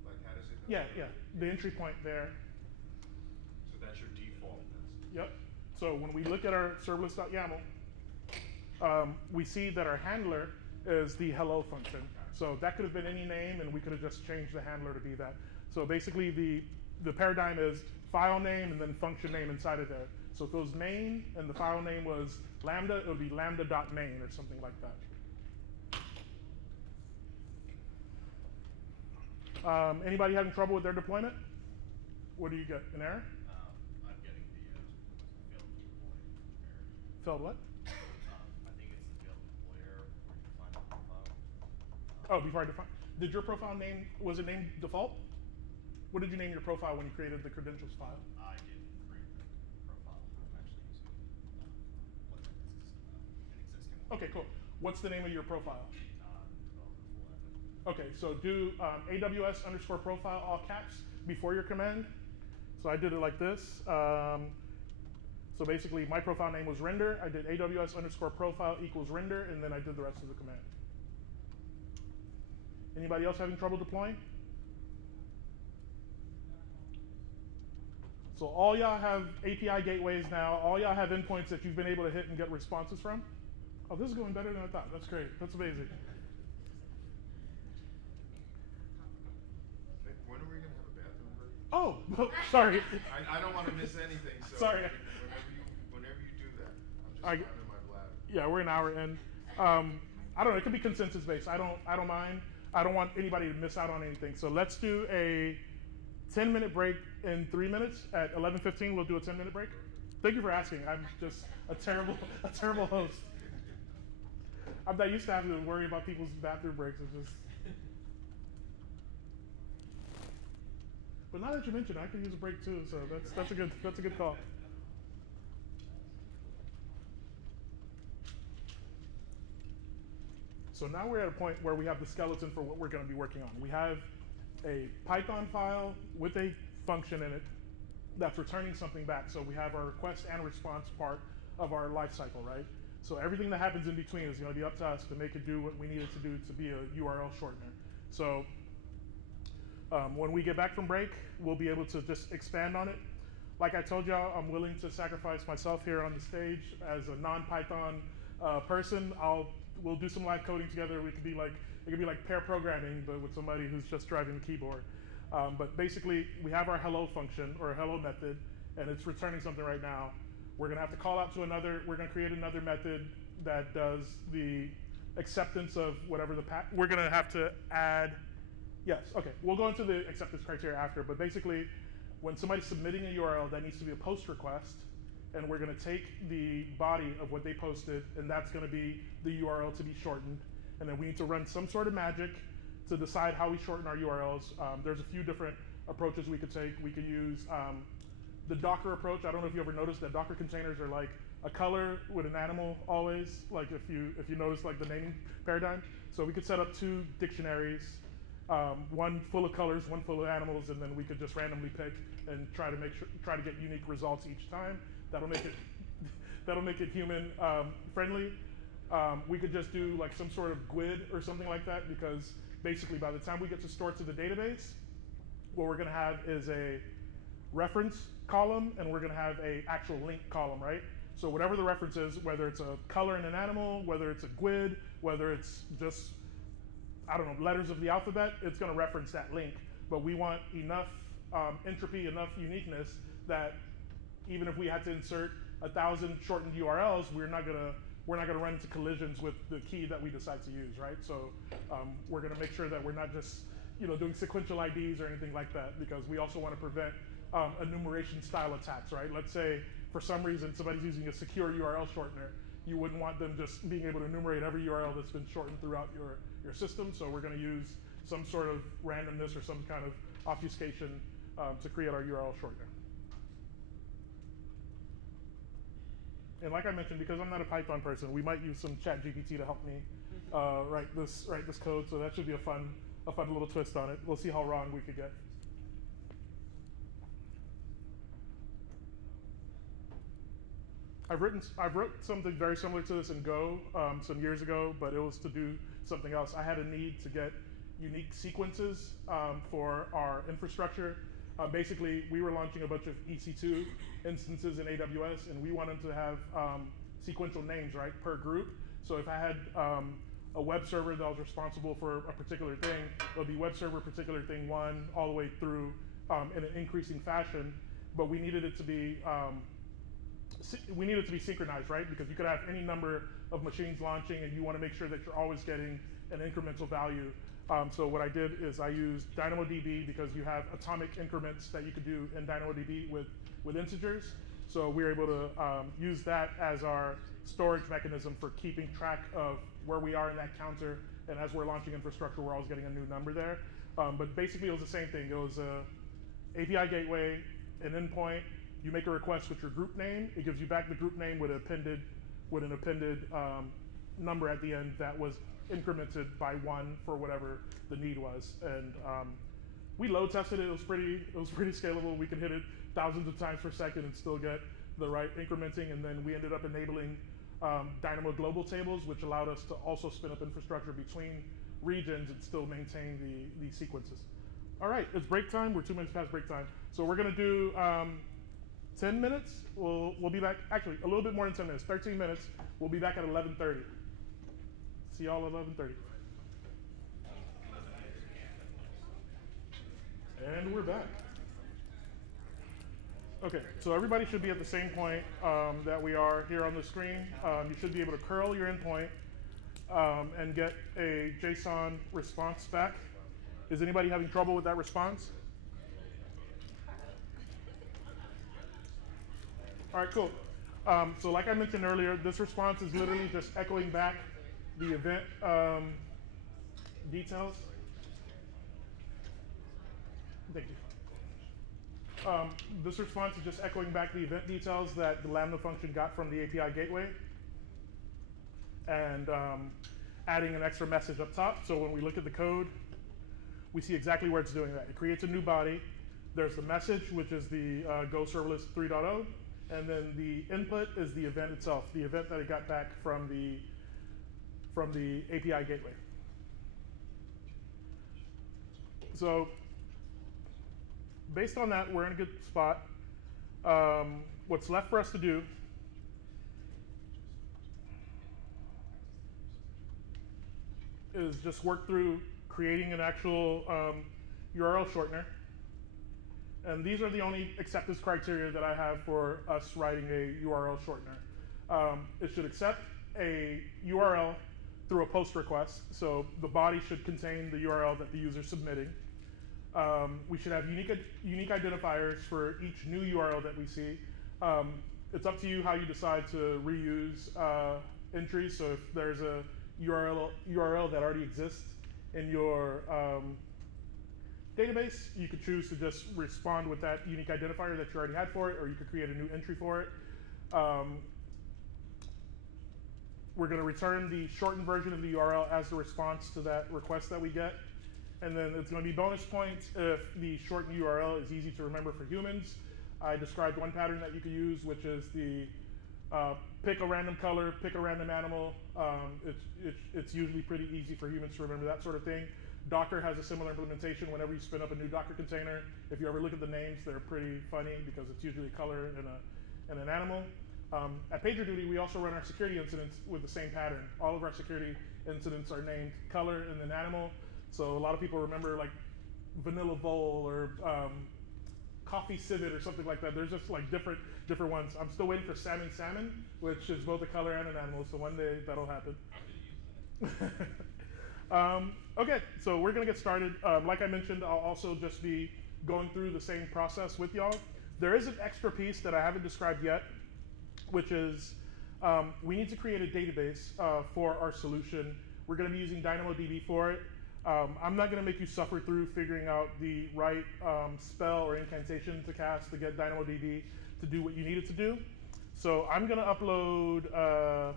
Like how does it know? Yeah. The entry point there. So that's your default. Yep. So when we look at our serverless.yaml, we see that our handler is the hello function. So that could have been any name, and we could have just changed the handler to be that. So basically, the paradigm is file name and then function name inside of there. So if it was main and the file name was lambda, it would be lambda.main or something like that. Anybody having trouble with their deployment? What do you get? An error? I'm getting the failed deploy error. Failed what? I think it's the failed deploy error before you define the profile. Oh, before I define. Did your profile name, was it named default? What did you name your profile when you created the credentials file? I didn't create the profile. I'm actually using an existing one. Okay, cool. What's the name of your profile? Develop the full admin. Okay, so do AWS_profile all caps before your command. So I did it like this. So basically, my profile name was render. I did AWS_profile equals render, and then I did the rest of the command. Anybody else having trouble deploying? So all y'all have API gateways now. All y'all have endpoints that you've been able to hit and get responses from. Oh, this is going better than I thought. That's great. That's amazing. When are we going to have a bathroom break? Oh, well, sorry. I don't want to miss anything, so Sorry. whenever you do that, I'm just in my bladder. Yeah, we're an hour in. I don't know. It could be consensus based. I don't mind. I don't want anybody to miss out on anything. So let's do a 10-minute break in 3 minutes. At 11:15, we'll do a 10-minute break. Thank you for asking. I'm just a terrible host. I'm not used to having to worry about people's bathroom breaks. It's just. But now that you mention it, I could use a break too. So that's a good call. So now we're at a point where we have the skeleton for what we're going to be working on. We have a Python file with a function in it that's returning something back. So we have our request and response part of our lifecycle, right? So everything that happens in between is going to be up to us to make it do what we need it to do to be a URL shortener. So when we get back from break, we'll be able to just expand on it. Like I told y'all, I'm willing to sacrifice myself here on the stage as a non-Python person. We'll do some live coding together. It could be like pair programming, but with somebody who's just driving the keyboard. But basically, we have our hello function or hello method, and it's returning something right now. We're going to have to call out to another. We're going to create another method that does the acceptance of whatever we're going to have to add. Yes, okay. We'll go into the acceptance criteria after, but basically, when somebody's submitting a URL, that needs to be a post request, and we're going to take the body of what they posted, and that's going to be the URL to be shortened. And then we need to run some sort of magic to decide how we shorten our URLs. There's a few different approaches we could take. We could use the Docker approach. I don't know if you ever noticed that Docker containers are like a color with an animal always, like if you notice like the naming paradigm. So we could set up 2 dictionaries, one full of colors, one full of animals, and then we could just randomly pick and try to get unique results each time. That'll make it human friendly. We could just do like some sort of GUID or something like that, because basically by the time we get to store to the database, what we're going to have is a reference column, and we're going to have a actual link column, right? So whatever the reference is, whether it's a color in an animal, whether it's a GUID, whether it's just, I don't know, letters of the alphabet, it's going to reference that link. But we want enough entropy, enough uniqueness that even if we had to insert 1,000 shortened URLs, we're not gonna run into collisions with the key that we decide to use, right? So we're gonna make sure that we're not just doing sequential IDs or anything like that, because we also want to prevent enumeration style attacks, right? Let's say for some reason somebody's using a secure URL shortener, you wouldn't want them just being able to enumerate every URL that's been shortened throughout your system. So we're gonna use some sort of randomness or some kind of obfuscation to create our URL shortener. And like I mentioned, because I'm not a Python person, we might use some ChatGPT to help me write this code. So that should be a fun little twist on it. We'll see how wrong we could get. I've wrote something very similar to this in Go some years ago, but it was to do something else. I had a need to get unique sequences for our infrastructure. Basically, we were launching a bunch of EC2 instances in AWS, and we wanted to have sequential names, right, per group. So if I had a web server that was responsible for a particular thing, it would be web server particular thing 1 all the way through in an increasing fashion. But we needed it to be synchronized, right? Because you could have any number of machines launching, and you want to make sure that you're always getting an incremental value. So what I did is I used DynamoDB, because you have atomic increments that you could do in DynamoDB with integers. So we were able to use that as our storage mechanism for keeping track of where we are in that counter. And as we're launching infrastructure, we're always getting a new number there. But basically, it was the same thing. It was a API gateway, an endpoint. You make a request with your group name. It gives you back the group name with an appended number at the end that was incremented by 1 for whatever the need was. And we load tested it. It was pretty scalable. We could hit it thousands of times per second and still get the right incrementing. And then we ended up enabling Dynamo global tables, which allowed us to also spin up infrastructure between regions and still maintain the sequences. All right, it's break time. We're 2 minutes past break time. So we're gonna do 10 minutes. We'll be back, actually a little bit more than 10 minutes, 13 minutes. We'll be back at 11:30. See y'all at 11:30. And we're back. Okay, so everybody should be at the same point that we are here on the screen. You should be able to curl your endpoint and get a JSON response back. Is anybody having trouble with that response? All right, cool. So like I mentioned earlier, this response is literally just echoing back the event details. Thank you. This response is just echoing back the event details that the Lambda function got from the API gateway, and adding an extra message up top. So when we look at the code, we see exactly where it's doing that. It creates a new body. There's the message, which is the Go Serverless 3.0, and then the input is the event itself, the event that it got back from the API gateway. So based on that, we're in a good spot. What's left for us to do is just work through creating an actual URL shortener. And these are the only acceptance criteria that I have for us writing a URL shortener. It should accept a URL through a post request. So the body should contain the URL that the user is submitting. We should have unique identifiers for each new URL that we see. It's up to you how you decide to reuse entries. So if there's a URL that already exists in your database, you could choose to just respond with that unique identifier that you already had for it, or you could create a new entry for it. We're going to return the shortened version of the URL as the response to that request that we get. And then it's going to be bonus points if the shortened URL is easy to remember for humans. I described one pattern that you could use, which is the pick a random color, pick a random animal. It's usually pretty easy for humans to remember that sort of thing. Docker has a similar implementation whenever you spin up a new Docker container. If you ever look at the names, they're pretty funny because it's usually a color and an animal. At PagerDuty, we also run our security incidents with the same pattern. All of our security incidents are named color and then animal. So a lot of people remember like vanilla vole or coffee civet or something like that. There's just like different ones. I'm still waiting for salmon, which is both a color and an animal. So one day that'll happen. Okay, so we're gonna get started. Like I mentioned, I'll also just be going through the same process with y'all. There is an extra piece that I haven't described yet, which is we need to create a database for our solution. We're gonna be using DynamoDB for it. I'm not gonna make you suffer through figuring out the right spell or incantation to cast to get DynamoDB to do what you need it to do. So I'm gonna upload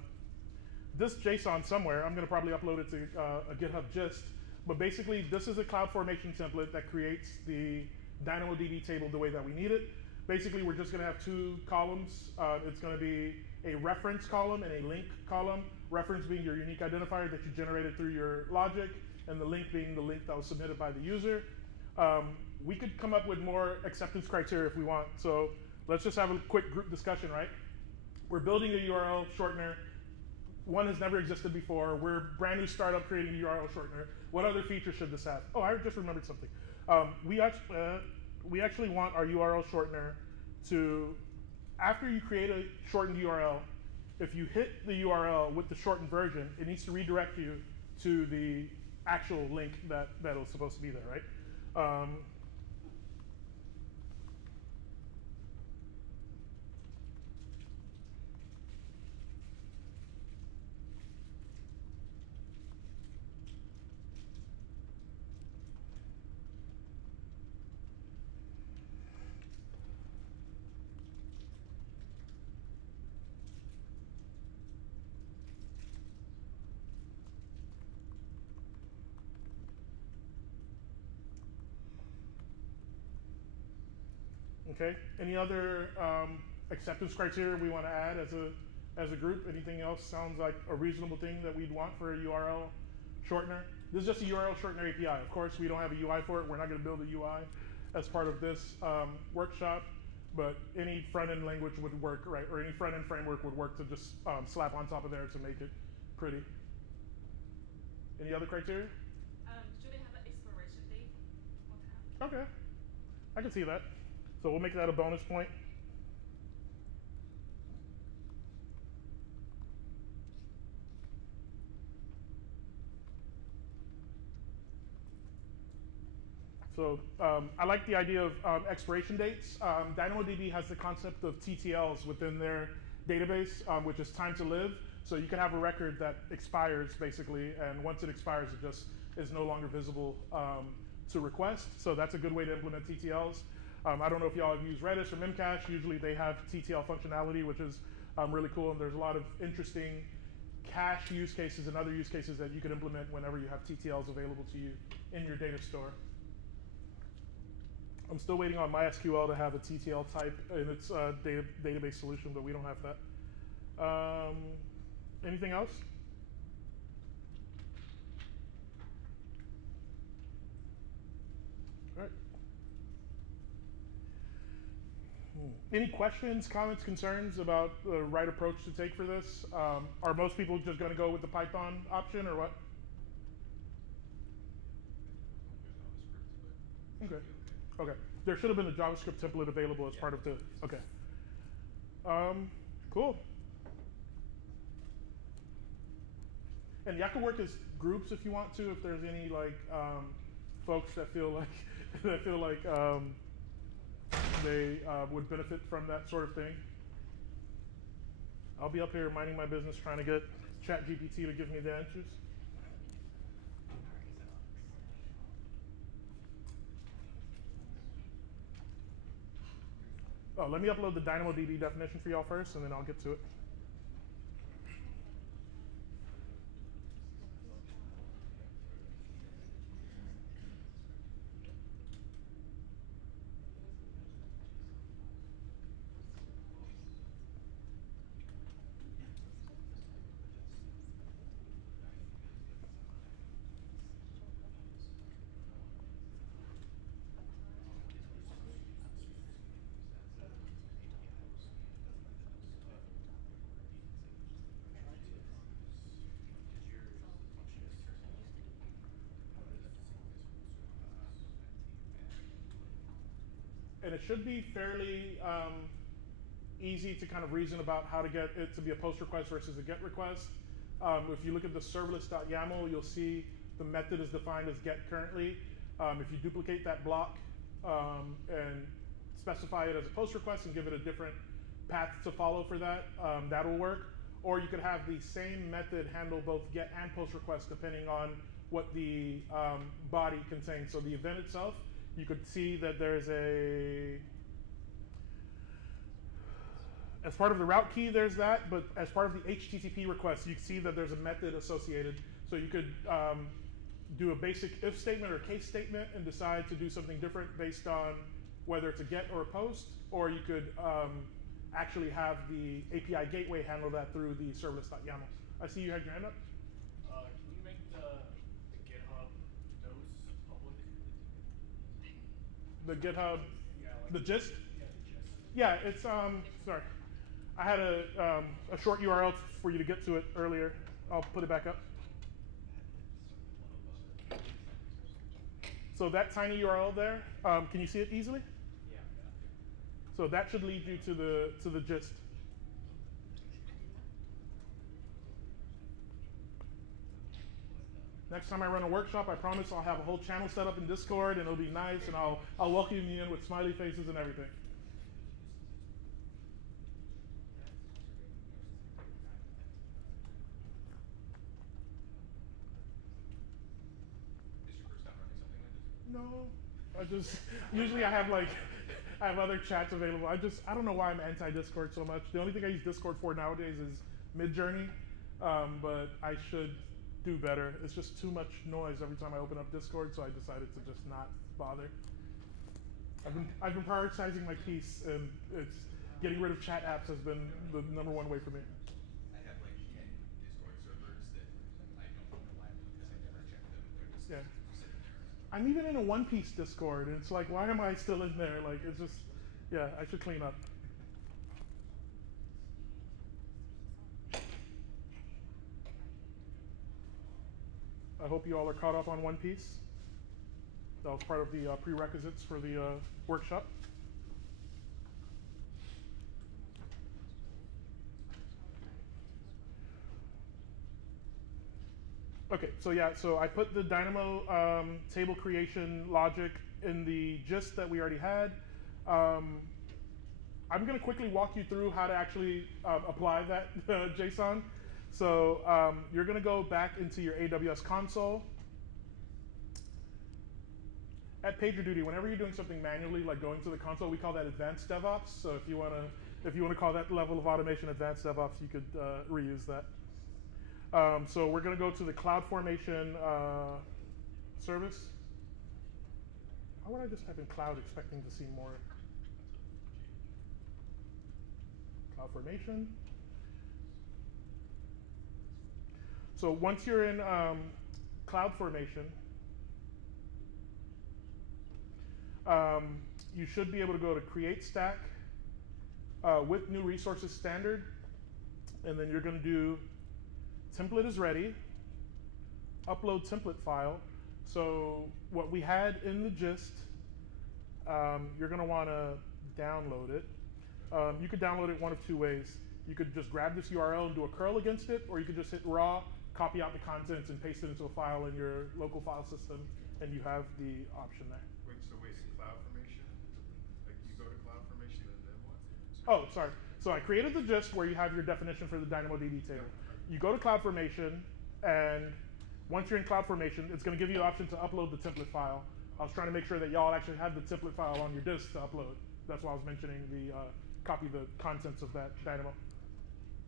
this JSON somewhere. I'm gonna probably upload it to a GitHub gist. But basically, this is a CloudFormation template that creates the DynamoDB table the way that we need it. Basically, we're just gonna have two columns. It's gonna be a reference column and a link column. Reference being your unique identifier that you generated through your logic, and the link being the link that was submitted by the user. We could come up with more acceptance criteria if we want. So let's just have a quick group discussion, right? We're building a URL shortener. One has never existed before. We're brand new startup creating a URL shortener. What other features should this have? Oh, I just remembered something. We actually want our URL shortener to, after you create a shortened URL, if you hit the URL with the shortened version, it needs to redirect you to the actual link that was supposed to be there, right? Okay. Any other acceptance criteria we want to add as a group? Anything else sounds like a reasonable thing that we'd want for a URL shortener? This is just a URL shortener API. Of course, we don't have a UI for it. We're not going to build a UI as part of this workshop, but any front-end language would work, right? Or any front-end framework would work to just slap on top of there to make it pretty. Any other criteria? Should they have an expiration date on top? Okay. I can see that. So we'll make that a bonus point. So I like the idea of expiration dates. DynamoDB has the concept of TTLs within their database, which is time to live. So you can have a record that expires basically, and once it expires, it just is no longer visible to request. So that's a good way to implement TTLs. I don't know if y'all have used Redis or Memcache. Usually they have TTL functionality, which is really cool. And there's a lot of interesting cache use cases and other use cases that you can implement whenever you have TTLs available to you in your data store. I'm still waiting on MySQL to have a TTL type in its database solution, but we don't have that. Anything else? All right. Any questions, comments, concerns about the right approach to take for this? Are most people just going to go with the Python option or what? Okay. Okay. There should have been a JavaScript template available as part of the, okay. Cool. And y'all can work as groups if you want to, if there's any like folks that feel like they would benefit from that sort of thing. I'll be up here minding my business trying to get ChatGPT to give me the answers. Oh, let me upload the DynamoDB definition for y'all first, and then I'll get to it. And it should be fairly easy to kind of reason about how to get it to be a post request versus a get request. If you look at the serverless.yaml, you'll see the method is defined as get currently. If you duplicate that block and specify it as a post request and give it a different path to follow for that, that'll work. Or you could have the same method handle both get and post request depending on what the body contains. So the event itself, you could see that there's as part of the route key, there's that, but as part of the HTTP request, you see that there's a method associated. So you could do a basic if statement or case statement and decide to do something different based on whether it's a get or a post, or you could actually have the API gateway handle that through the serverless.yaml. I see you had your hand up. Can you make the GitHub notes public? The GitHub, Yeah, like the gist? Yeah, the gist. Yeah, it's, sorry. I had a short URL for you to get to it earlier. I'll put it back up. So that tiny URL there, can you see it easily? Yeah. So that should lead you to the gist. Next time I run a workshop, I promise I'll have a whole channel set up in Discord, and it'll be nice, and I'll welcome you in with smiley faces and everything. Is your first time running something like this? No, I just usually I have other chats available. I don't know why I'm anti-Discord so much. The only thing I use Discord for nowadays is Midjourney, but I should do better. It's just too much noise every time I open up Discord, so I decided to just not bother. I've been prioritizing my peace, and it's getting rid of chat apps has been the #1 way for me. I have like 10 Discord servers that I don't know why because I never check them. They're just Yeah. sitting there. I'm even in a One Piece Discord, and it's like, why am I still in there? Like, it's just, yeah, I should clean up. I hope you all are caught up on One Piece. That was part of the prerequisites for the workshop. Okay, so yeah, so I put the Dynamo table creation logic in the gist that we already had. I'm going to quickly walk you through how to actually apply that JSON. So you're going to go back into your AWS console. At PagerDuty, whenever you're doing something manually, like going to the console, we call that advanced DevOps. So if you want to call that level of automation advanced DevOps, you could reuse that. So we're going to go to the CloudFormation service. How would I just type in cloud expecting to see more? CloudFormation. So once you're in CloudFormation, you should be able to go to Create Stack with New Resources Standard, and then you're going to do template is ready, upload template file. So what we had in the gist you're going to want to download it. You could download it one of two ways. You could just grab this URL and do a curl against it, or you could just hit raw, copy out the contents, and paste it into a file in your local file system, and you have the option there. Wait, CloudFormation? Like you go to CloudFormation and then what? Oh, sorry. So I created the gist where you have your definition for the DynamoDB table. You go to CloudFormation, and once you're in CloudFormation, it's going to give you the option to upload the template file. I was trying to make sure that y'all actually have the template file on your disk to upload. That's why I was mentioning the copy the contents of that Dynamo.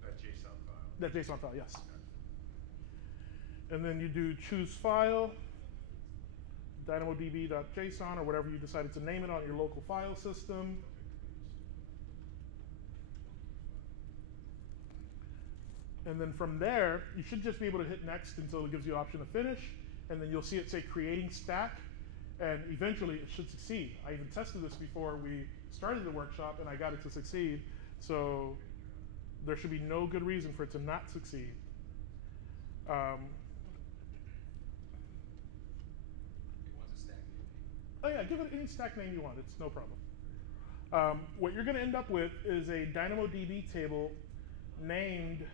That JSON file. That JSON file, yes. And then you do choose file, dynamodb.json, or whatever you decided to name it on your local file system. And then from there, you should just be able to hit next until it gives you the option to finish. And then you'll see it say creating stack. And eventually it should succeed. I even tested this before we started the workshop, and I got it to succeed. So there should be no good reason for it to not succeed. It wants a stack name. Oh yeah, give it any stack name you want. It's no problem. What you're going to end up with is a DynamoDB table named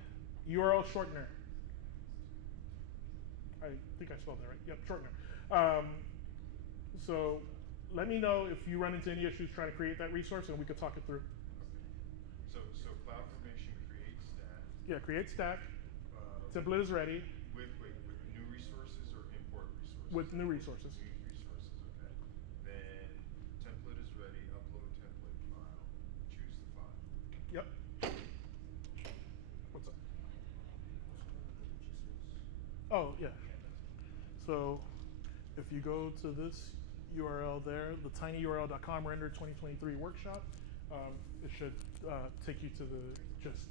URL shortener. I think I spelled that right. Yep, shortener. So let me know if you run into any issues trying to create that resource, and we could talk it through. So CloudFormation creates stack. Yeah, create stack. Template is ready. With new resources or import resources? With new resources. New resources, okay. Then template is ready, upload template file, choose the file. Yep. What's up? Oh, yeah. So if you go to this URL there, the tinyurl.com render 2023 workshop, it should take you to the gist.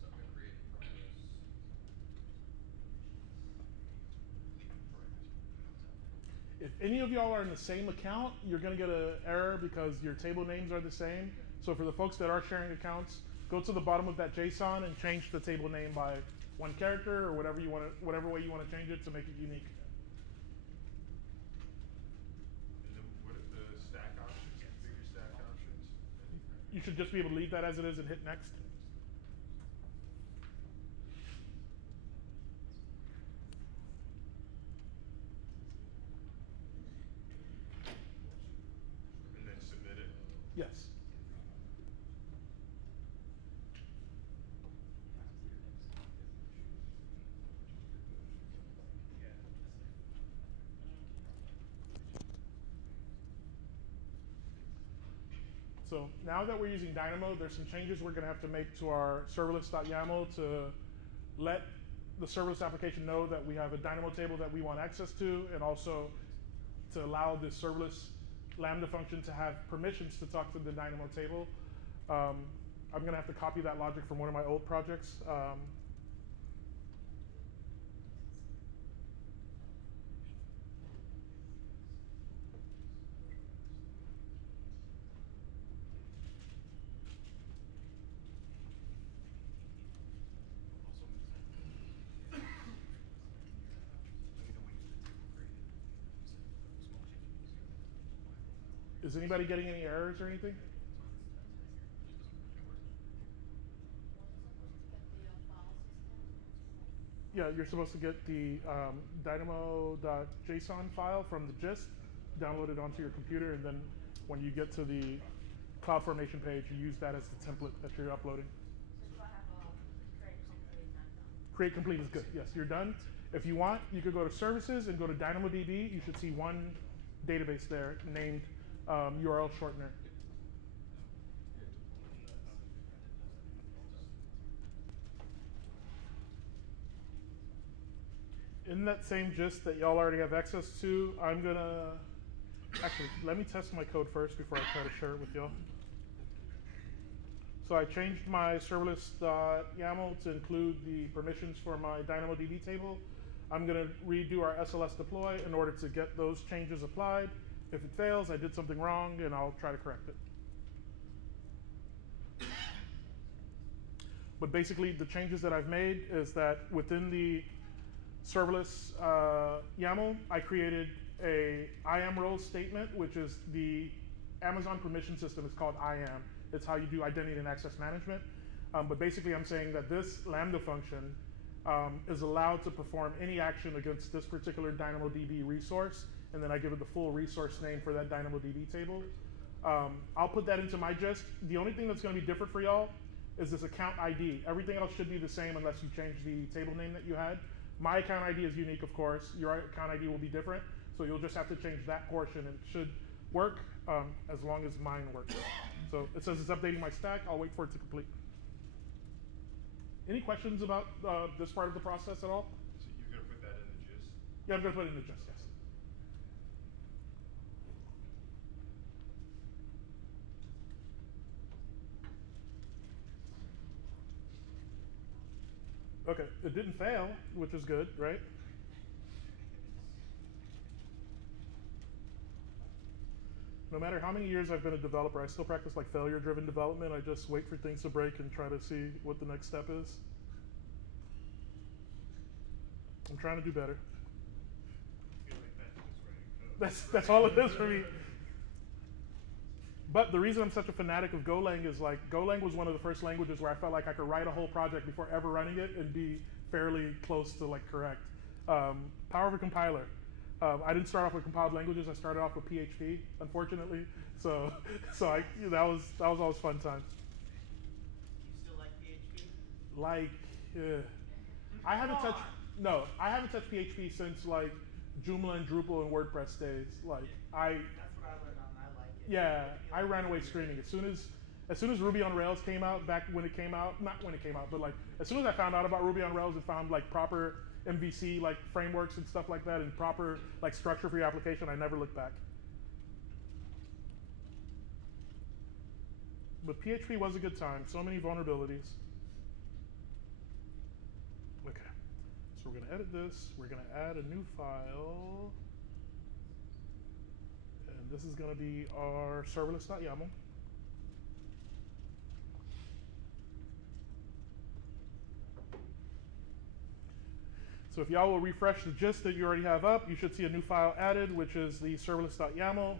So I'm going to create If any of y'all are in the same account, you're going to get an error because your table names are the same. So for the folks that are sharing accounts, go to the bottom of that JSON and change the table name by one character or whatever you want to, whatever way you want to change it to make it unique. And then what are the stack options, configure stack options? You should just be able to leave that as it is and hit next. And then submit it? Yes. So now that we're using Dynamo, there's some changes we're going to have to make to our serverless.yaml to let the serverless application know that we have a Dynamo table that we want access to, and also to allow this serverless Lambda function to have permissions to talk to the Dynamo table. I'm going to have to copy that logic from one of my old projects. Is anybody getting any errors or anything? Yeah, you're supposed to get the dynamo.json file from the gist, download it onto your computer, and then when you get to the CloudFormation page, you use that as the template that you're uploading. So I have a create complete and done. Create complete is good. Yes, you're done. If you want, you could go to services and go to DynamoDB. You should see one database there named URL shortener. In that same gist that y'all already have access to, I'm gonna, actually, let me test my code first before I try to share it with y'all. So I changed my serverless.yaml to include the permissions for my DynamoDB table. I'm gonna redo our SLS deploy in order to get those changes applied. If it fails, I did something wrong, and I'll try to correct it. But basically, the changes that I've made is that within the serverless YAML, I created a IAM role statement, which is the Amazon permission system is called IAM. It's how you do identity and access management. But basically, I'm saying that this Lambda function is allowed to perform any action against this particular DynamoDB resource, and then I give it the full resource name for that DynamoDB table. I'll put that into my gist. The only thing that's going to be different for y'all is this account ID. Everything else should be the same unless you change the table name that you had. My account ID is unique, of course. Your account ID will be different, so you'll just have to change that portion, and it should work as long as mine works. So it says it's updating my stack. I'll wait for it to complete. Any questions about this part of the process at all? So you're going to put that in the gist? Yeah, I'm going to put it in the gist, yes. Okay, it didn't fail, which is good, right? No matter how many years I've been a developer, I still practice like failure-driven development. I just wait for things to break and try to see what the next step is. I'm trying to do better. I feel like that's just writing code. That's all it is for me. But the reason I'm such a fanatic of Golang is like Golang was one of the first languages where I felt like I could write a whole project before ever running it and be fairly close to like correct. Power of a compiler. I didn't start off with compiled languages. I started off with PHP, unfortunately. So that was always fun times. You still like PHP? Like, I haven't touched PHP since like Joomla and Drupal and WordPress days. Like That's what I learned on. I like it. Yeah, I ran away screaming as soon as Ruby on Rails came out. Back when it came out, not when it came out, but like as soon as I found out about Ruby on Rails and found like proper MVC like frameworks and stuff like that and proper like structure for your application, I never looked back. But PHP was a good time. So many vulnerabilities. Okay, so we're gonna edit this. We're gonna add a new file. And this is gonna be our serverless.yaml. So if y'all will refresh the gist that you already have up, you should see a new file added, which is the serverless.yaml.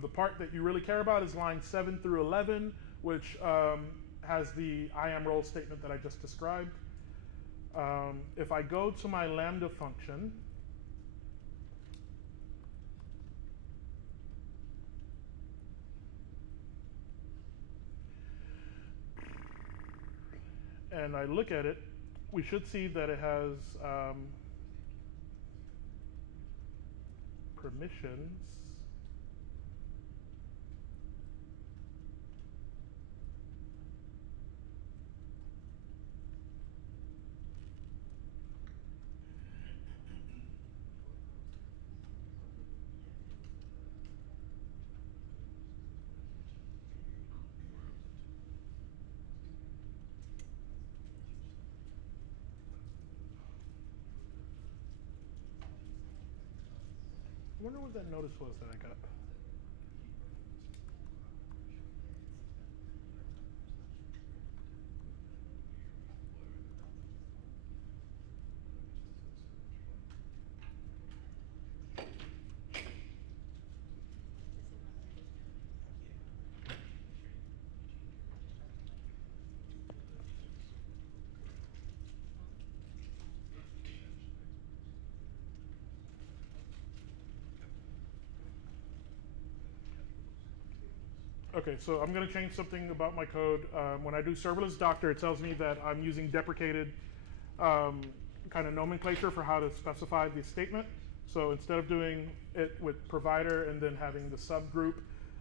The part that you really care about is line 7 through 11, which has the IAM role statement that I just described. If I go to my Lambda function, and I look at it, we should see that it has permissions. I wonder what that notice was that I got. Okay, so I'm going to change something about my code. When I do serverless doctor, it tells me that I'm using deprecated kind of nomenclature for how to specify the statement. So instead of doing it with provider and then having the subgroup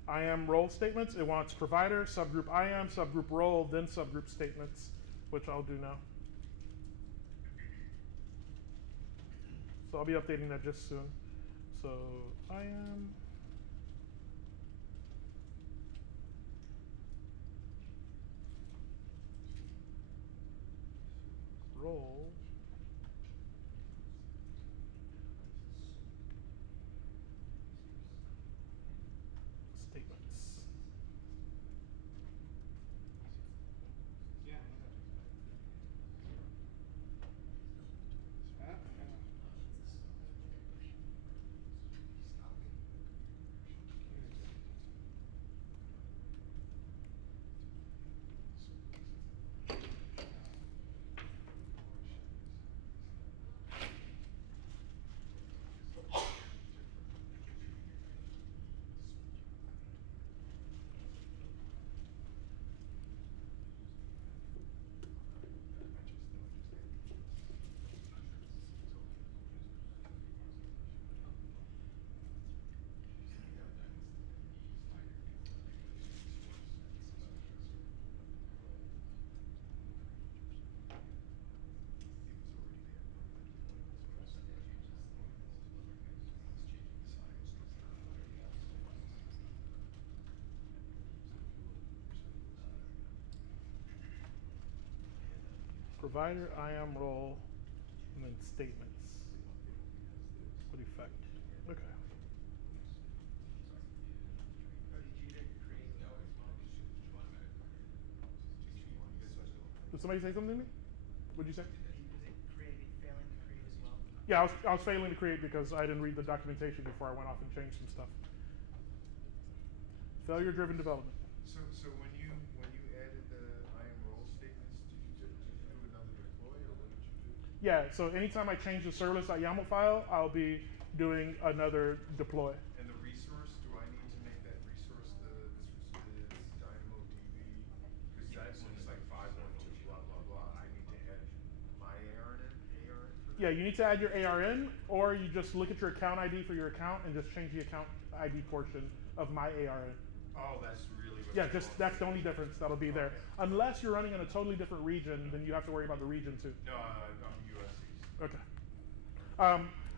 IAM role statements, it wants provider, subgroup IAM, subgroup role, then subgroup statements, which I'll do now. So I'll be updating that just soon. So IAM. Role statements. Yeah. Provider IAM role, and then statements with effect. Okay. Did somebody say something to me? What'd you say? Yeah, I was failing to create because I didn't read the documentation before I went off and changed some stuff. Failure-driven development. So when you added the IAM role statements, did you do another deploy, or what did you do? Yeah, so anytime I change the serverless.yaml file, I'll be doing another deploy. And the resource, do I need to make that resource this is DynamoDB? Because that one's like 512 blah blah blah. I need to add my ARN for that? Yeah, you need to add your ARN, or you just look at your account ID for your account and just change the account ID portion of my ARN. Oh, that's really what Yeah, you're just doing. that's the only difference that'll be there. Okay. Unless you're running in a totally different region, then you have to worry about the region too. No, I'm US East. Okay.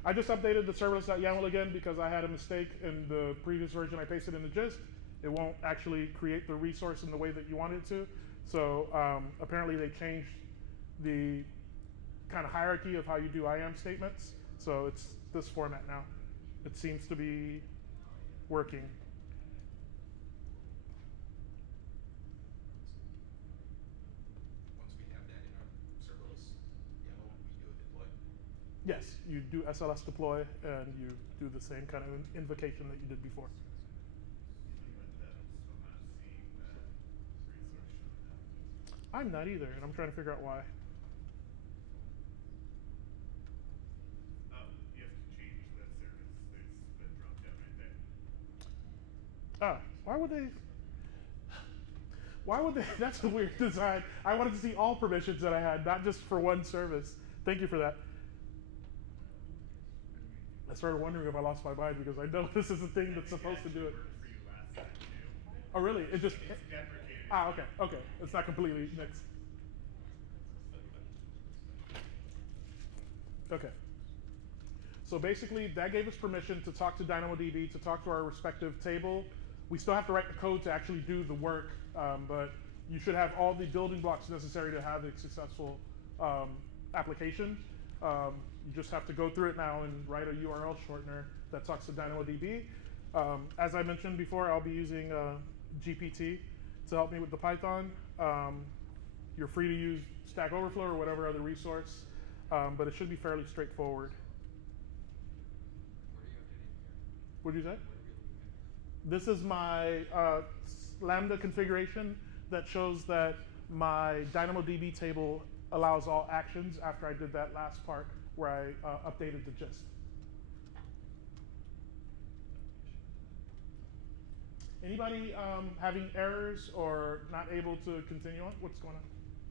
I just updated the serverless.yaml again because I had a mistake in the previous version I pasted in the gist. It won't actually create the resource in the way that you want it to. So apparently they changed the kind of hierarchy of how you do IAM statements. So it's this format now. It seems to be working. Once we have that in our serverless YAML, we do a deploy. Yes, you do SLS deploy and you do the same kind of invocation that you did before. I'm not either, and I'm trying to figure out why. You have to change that service. There's that drop down right there. Ah, why would they, that's a weird design. I wanted to see all permissions that I had, not just for one service. Thank you for that. I started wondering if I lost my mind because I know this is a thing that's supposed to do it. For you last time too. Oh really? It just, It's deprecated. ah, okay, okay. It's not completely mixed. Okay. So basically, that gave us permission to talk to DynamoDB, to talk to our respective table. We still have to write the code to actually do the work, but you should have all the building blocks necessary to have a successful application. You just have to go through it now and write a URL shortener that talks to DynamoDB. As I mentioned before, I'll be using GPT to help me with the Python. You're free to use Stack Overflow or whatever other resource, but it should be fairly straightforward. What are you updating here? What did you say? What are we looking at? This is my Lambda configuration that shows that my DynamoDB table allows all actions after I did that last part where I updated the gist. Anybody having errors or not able to continue on? What's going on?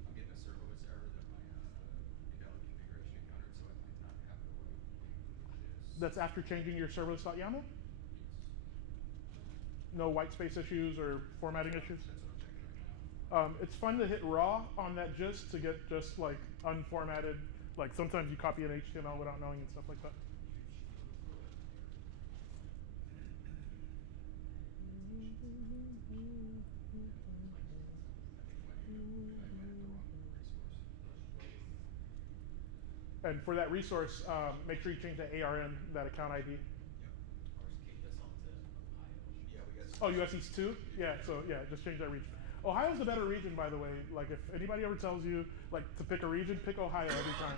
I'm getting a serverless error that my invalid configuration encountered, so I might not have the right images. That's after changing your serverless.yaml? No white space issues or formatting issues? That's what I'm checking right now. It's fun to hit raw on that gist to get just like unformatted, like sometimes you copy an HTML without knowing and stuff like that. And for that resource, make sure you change the ARN, that account ID. Yep. Or just keep this onto Ohio. Yeah, we got. Oh, US East 2? Yeah, so yeah, just change that region. Ohio's the better region, by the way. Like if anybody ever tells you like to pick a region, pick Ohio every time.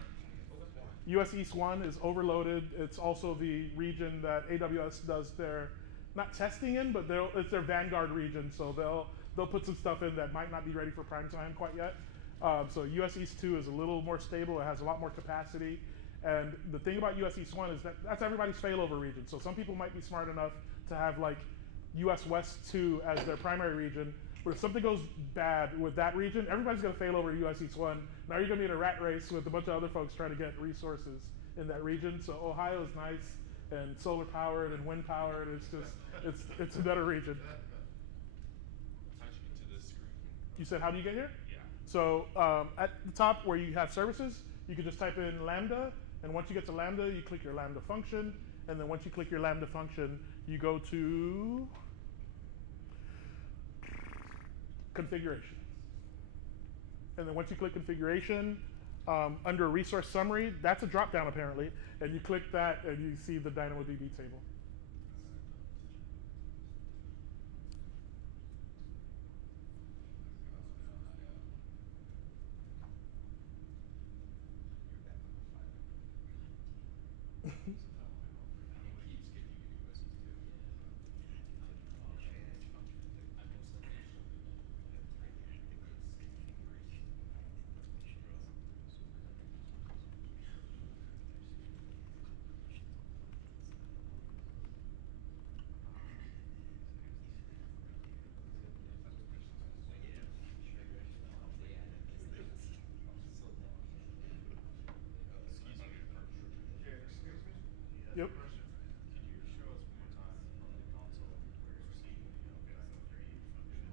US East 1 is overloaded. It's also the region that AWS does their, not testing in, but it's their vanguard region. So they'll put some stuff in that might not be ready for prime time quite yet. So US East 2 is a little more stable. It has a lot more capacity. And the thing about US East 1 is that that's everybody's failover region. So some people might be smart enough to have like US West 2 as their primary region. But if something goes bad with that region, everybody's going to fail over US East 1. Now you're going to be in a rat race with a bunch of other folks trying to get resources in that region. So Ohio is nice and solar powered and wind powered. It's just, it's a better region. How'd you get to this screen? You said, how do you get here? Yeah. So at the top where you have services, you can just type in Lambda. And once you get to Lambda, you click your Lambda function. And then once you click your Lambda function, you go to configuration. And then once you click configuration, under resource summary, that's a drop down apparently, and you click that and you see the DynamoDB table. Yep. Can you show us one more time from the console where you're seeing in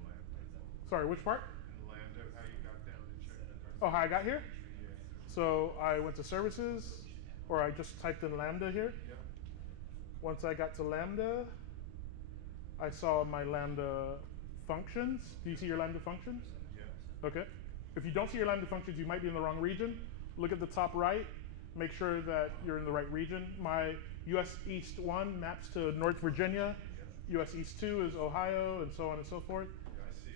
LAMBDA? Sorry, which part? In LAMBDA, how you got down to check that? Oh, how I got here? Yeah. So I went to services, or I just typed in Lambda here. Yeah. Once I got to Lambda, I saw my Lambda functions. Do you see your Lambda functions? Yeah. Okay. If you don't see your Lambda functions, you might be in the wrong region. Look at the top right. Make sure that you're in the right region. My US East 1 maps to North Virginia. US East 2 is Ohio, and so on and so forth. Yeah, I see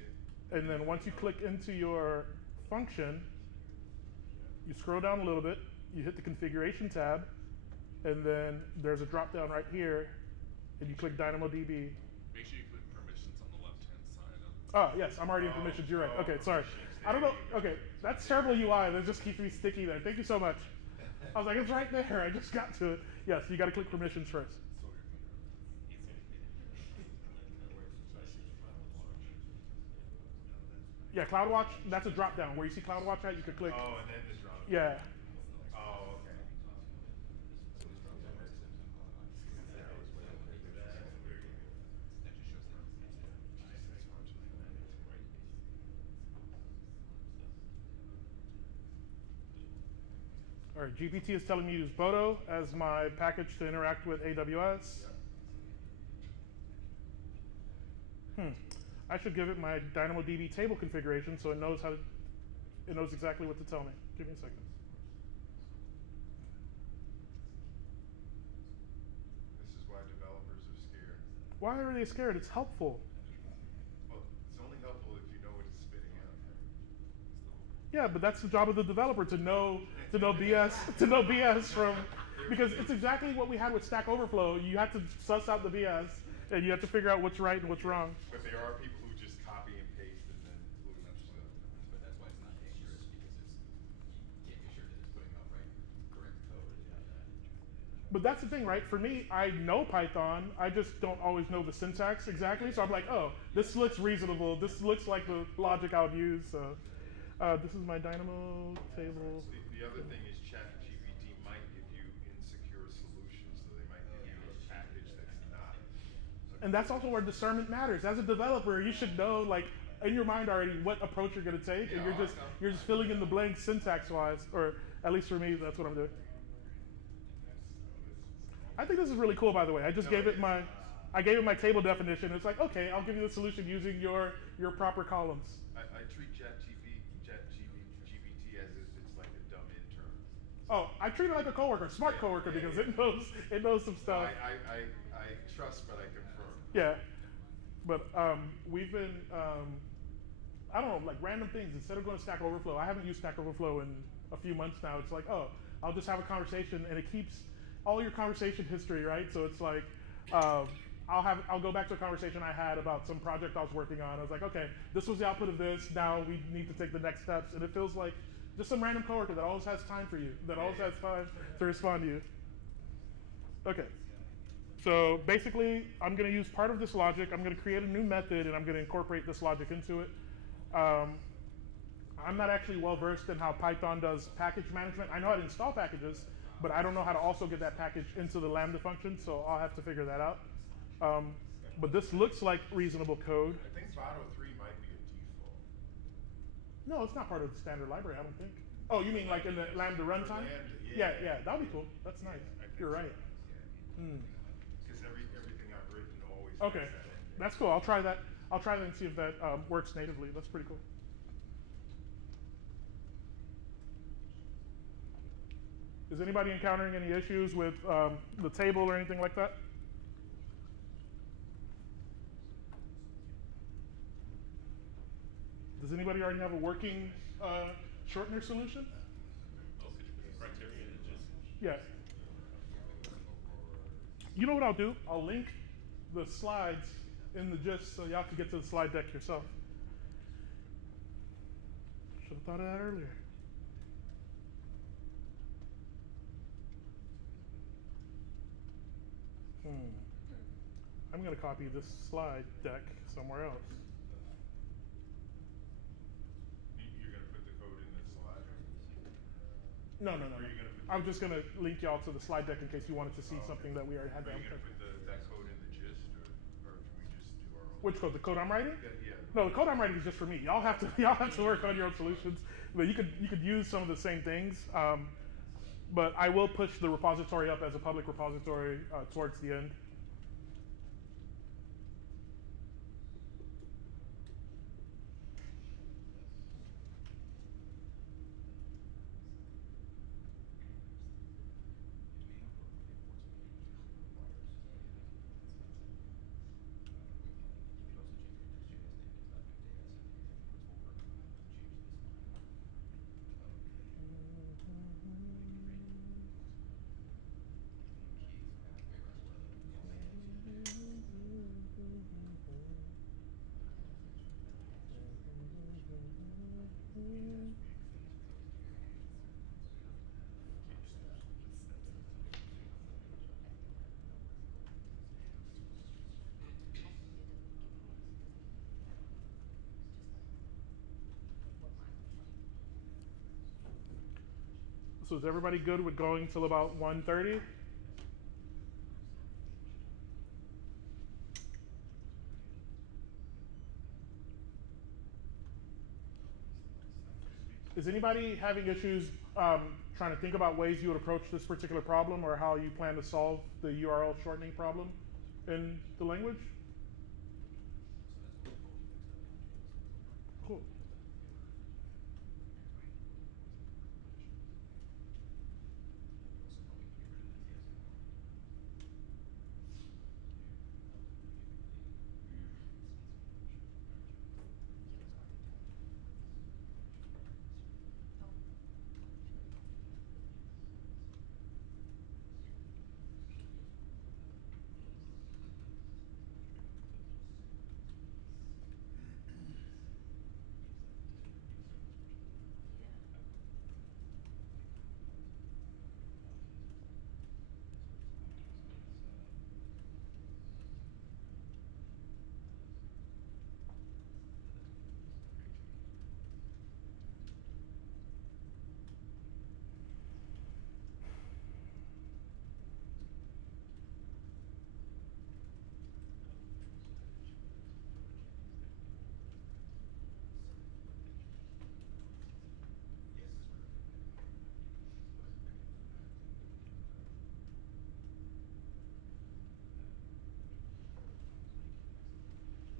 it. And then once you click into your function, you scroll down a little bit, you hit the configuration tab, and then there's a drop down right here, and you click DynamoDB. Make sure you click permissions on the left-hand side. Oh, yes, I'm already in permissions. You're right. Okay, sorry. I don't know. Okay, that's terrible UI. That just keeps me sticky there. Thank you so much. I was like, it's right there. I just got to it. Yes, you got to click permissions first. Yeah, CloudWatch, that's a drop down. Where you see CloudWatch at, you could click. Oh, and then the drop. Yeah. Oh, okay. All right, GPT is telling me to use Bodo as my package to interact with AWS. I should give it my DynamoDB table configuration so it knows it knows exactly what to tell me. Give me a second. This is why developers are scared. Why are they scared? It's helpful. Well, it's only helpful if you know what it's spitting out. Yeah, but that's the job of the developer to know BS from, because it's exactly what we had with Stack Overflow. You have to suss out the BS and you have to figure out what's right and what's wrong. But there are people who just copy and paste and then glue them stuff. But that's why it's not dangerous, because you can't be sure that it's putting out correct code. But that's the thing, right? For me, I know Python. I just don't always know the syntax exactly. So I'm like, oh, this looks reasonable. This looks like the logic I would use. So this is my Dynamo table. The other thing is ChatGPT might give you insecure solutions, so they might give you a package that's not. And that's also where discernment matters. As a developer, you should know, like, in your mind already what approach you're going to take, and you're just filling in the blanks syntax-wise, or at least for me, that's what I'm doing. I think this is really cool, by the way. I just gave it my table definition. It's like, okay, I'll give you the solution using your proper columns. I treat ChatGPT as if it's like a dumb intern. Oh, I treat it like a coworker, smart coworker, because it knows some stuff. I trust, but I confirm. Yeah, but we've been, I don't know, like random things. Instead of going to Stack Overflow, I haven't used Stack Overflow in a few months now. It's like, oh, I'll just have a conversation, and it keeps all your conversation history, right? So it's like, I'll go back to a conversation I had about some project I was working on. I was like, okay, this was the output of this. Now we need to take the next steps, and it feels like just some random coworker that always has time for you, that always has time to respond to you. Okay. So basically, I'm going to use part of this logic. I'm going to create a new method, and I'm going to incorporate this logic into it. I'm not actually well versed in how Python does package management. I know how to install packages, but I don't know how to also get that package into the Lambda function, so I'll have to figure that out. But this looks like reasonable code. I think Bodo 3 might be a default. No, it's not part of the standard library, I don't think. Oh, you mean like in the Lambda runtime? Yeah, that'd be cool. That's nice. You're right. Because everything I've written always. Okay, that's cool. I'll try that. I'll try that and see if that works natively. That's pretty cool. Is anybody encountering any issues with the table or anything like that? Does anybody already have a working shortener solution? Oh, could you put the criteria in the gist? Yeah. You know what I'll do? I'll link the slides in the gist so y'all can get to the slide deck yourself. Should have thought of that earlier. I'm going to copy this slide deck somewhere else. You're going to put the code in the slide? No. Or are you gonna put I'm just going to link y'all to the slide deck in case you wanted to see something that we already had Are down. you going to put that code in the gist, or should we just do our own? Which code? The code I'm writing? Yeah. No, the code I'm writing is just for me. Y'all have to work on your own solutions. But you could use some of the same things. But I will push the repository up as a public repository towards the end. So is everybody good with going till about 1:30? Is anybody having issues trying to think about ways you would approach this particular problem or how you plan to solve the URL shortening problem in the language? Cool.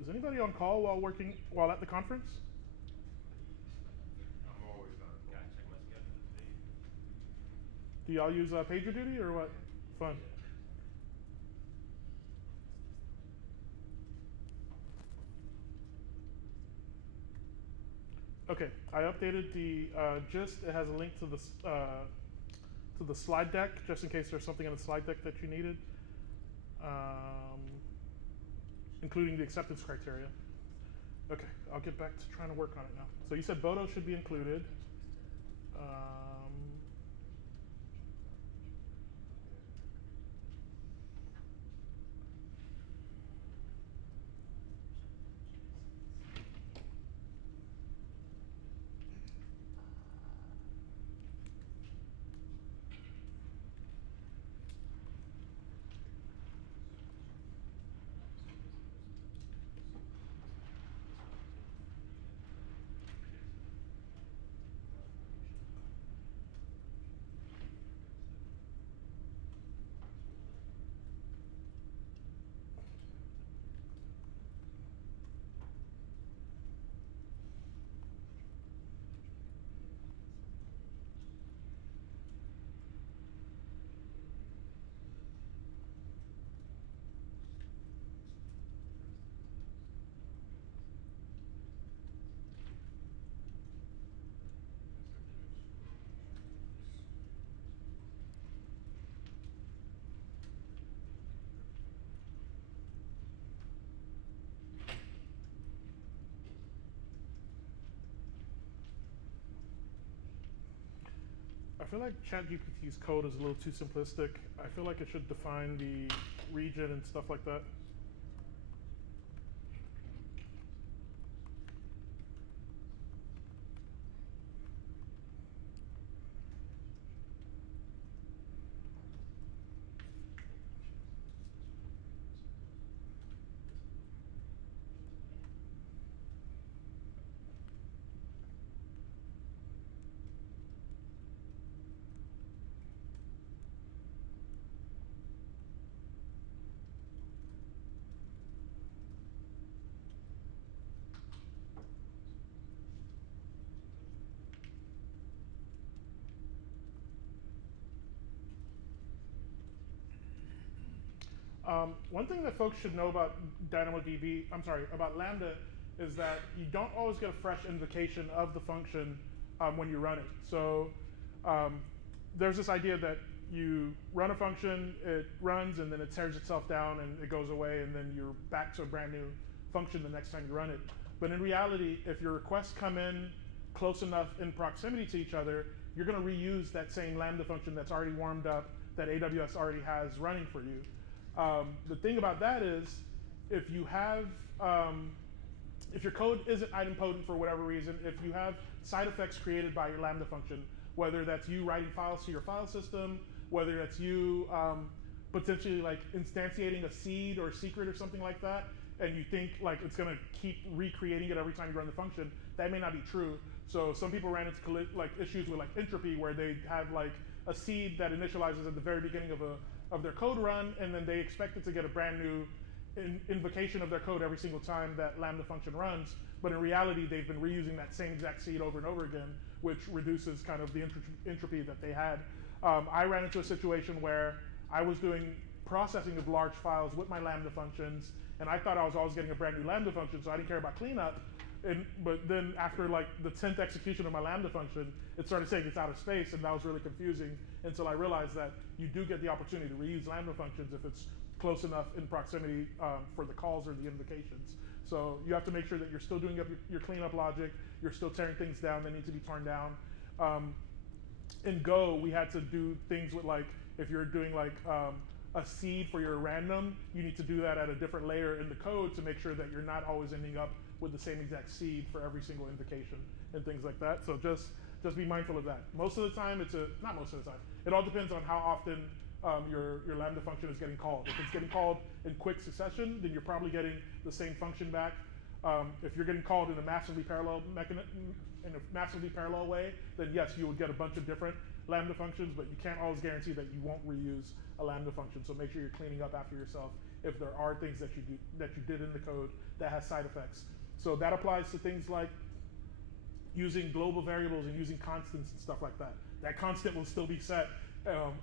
Is anybody on call while at the conference? I'm always on. Gotta check my schedule today. Do y'all use PagerDuty or what? Fun. Okay, I updated the gist. It has a link to the slide deck, just in case there's something in the slide deck that you needed, including the acceptance criteria. Okay, I'll get back to trying to work on it now. So you said Bodo should be included. feel like ChatGPT's code is a little too simplistic. I feel like it should define the region and stuff like that. One thing that folks should know about about Lambda is that you don't always get a fresh invocation of the function when you run it. So there's this idea that you run a function, it runs, and then it tears itself down and it goes away, and then you're back to a brand new function the next time you run it. But in reality, if your requests come in close enough in proximity to each other, you're going to reuse that same Lambda function that's already warmed up, that AWS already has running for you. The thing about that is, if you have, if your code isn't idempotent for whatever reason, if you have side effects created by your Lambda function, whether that's you writing files to your file system, whether that's you potentially like instantiating a seed or a secret or something like that, and you think like it's going to keep recreating it every time you run the function, that may not be true. So some people ran into like issues with like entropy, where they have like a seed that initializes at the very beginning of their code run, and then they expect it to get a brand new invocation of their code every single time that Lambda function runs. But in reality, they've been reusing that same exact seed over and over again, which reduces kind of the entropy that they had. I ran into a situation where I was doing processing of large files with my Lambda functions, and I thought I was always getting a brand new Lambda function, so I didn't care about cleanup. But then after like the 10th execution of my Lambda function, it started saying it's out of space, and that was really confusing until I realized that you do get the opportunity to reuse Lambda functions if it's close enough in proximity for the calls or the invocations. So you have to make sure that you're still doing up your cleanup logic, you're still tearing things down that need to be torn down. In Go, we had to do things with like, if you're doing like a seed for your random, you need to do that at a different layer in the code to make sure that you're not always ending up with the same exact seed for every single invocation and things like that. So just be mindful of that. Most of the time, not most of the time, it all depends on how often your Lambda function is getting called. If it's getting called in quick succession, then you're probably getting the same function back. If you're getting called in a massively parallel way, then yes, you will get a bunch of different Lambda functions, but you can't always guarantee that you won't reuse a Lambda function. So make sure you're cleaning up after yourself if there are things that you did in the code that has side effects. So that applies to things like using global variables and using constants and stuff like that. That constant will still be set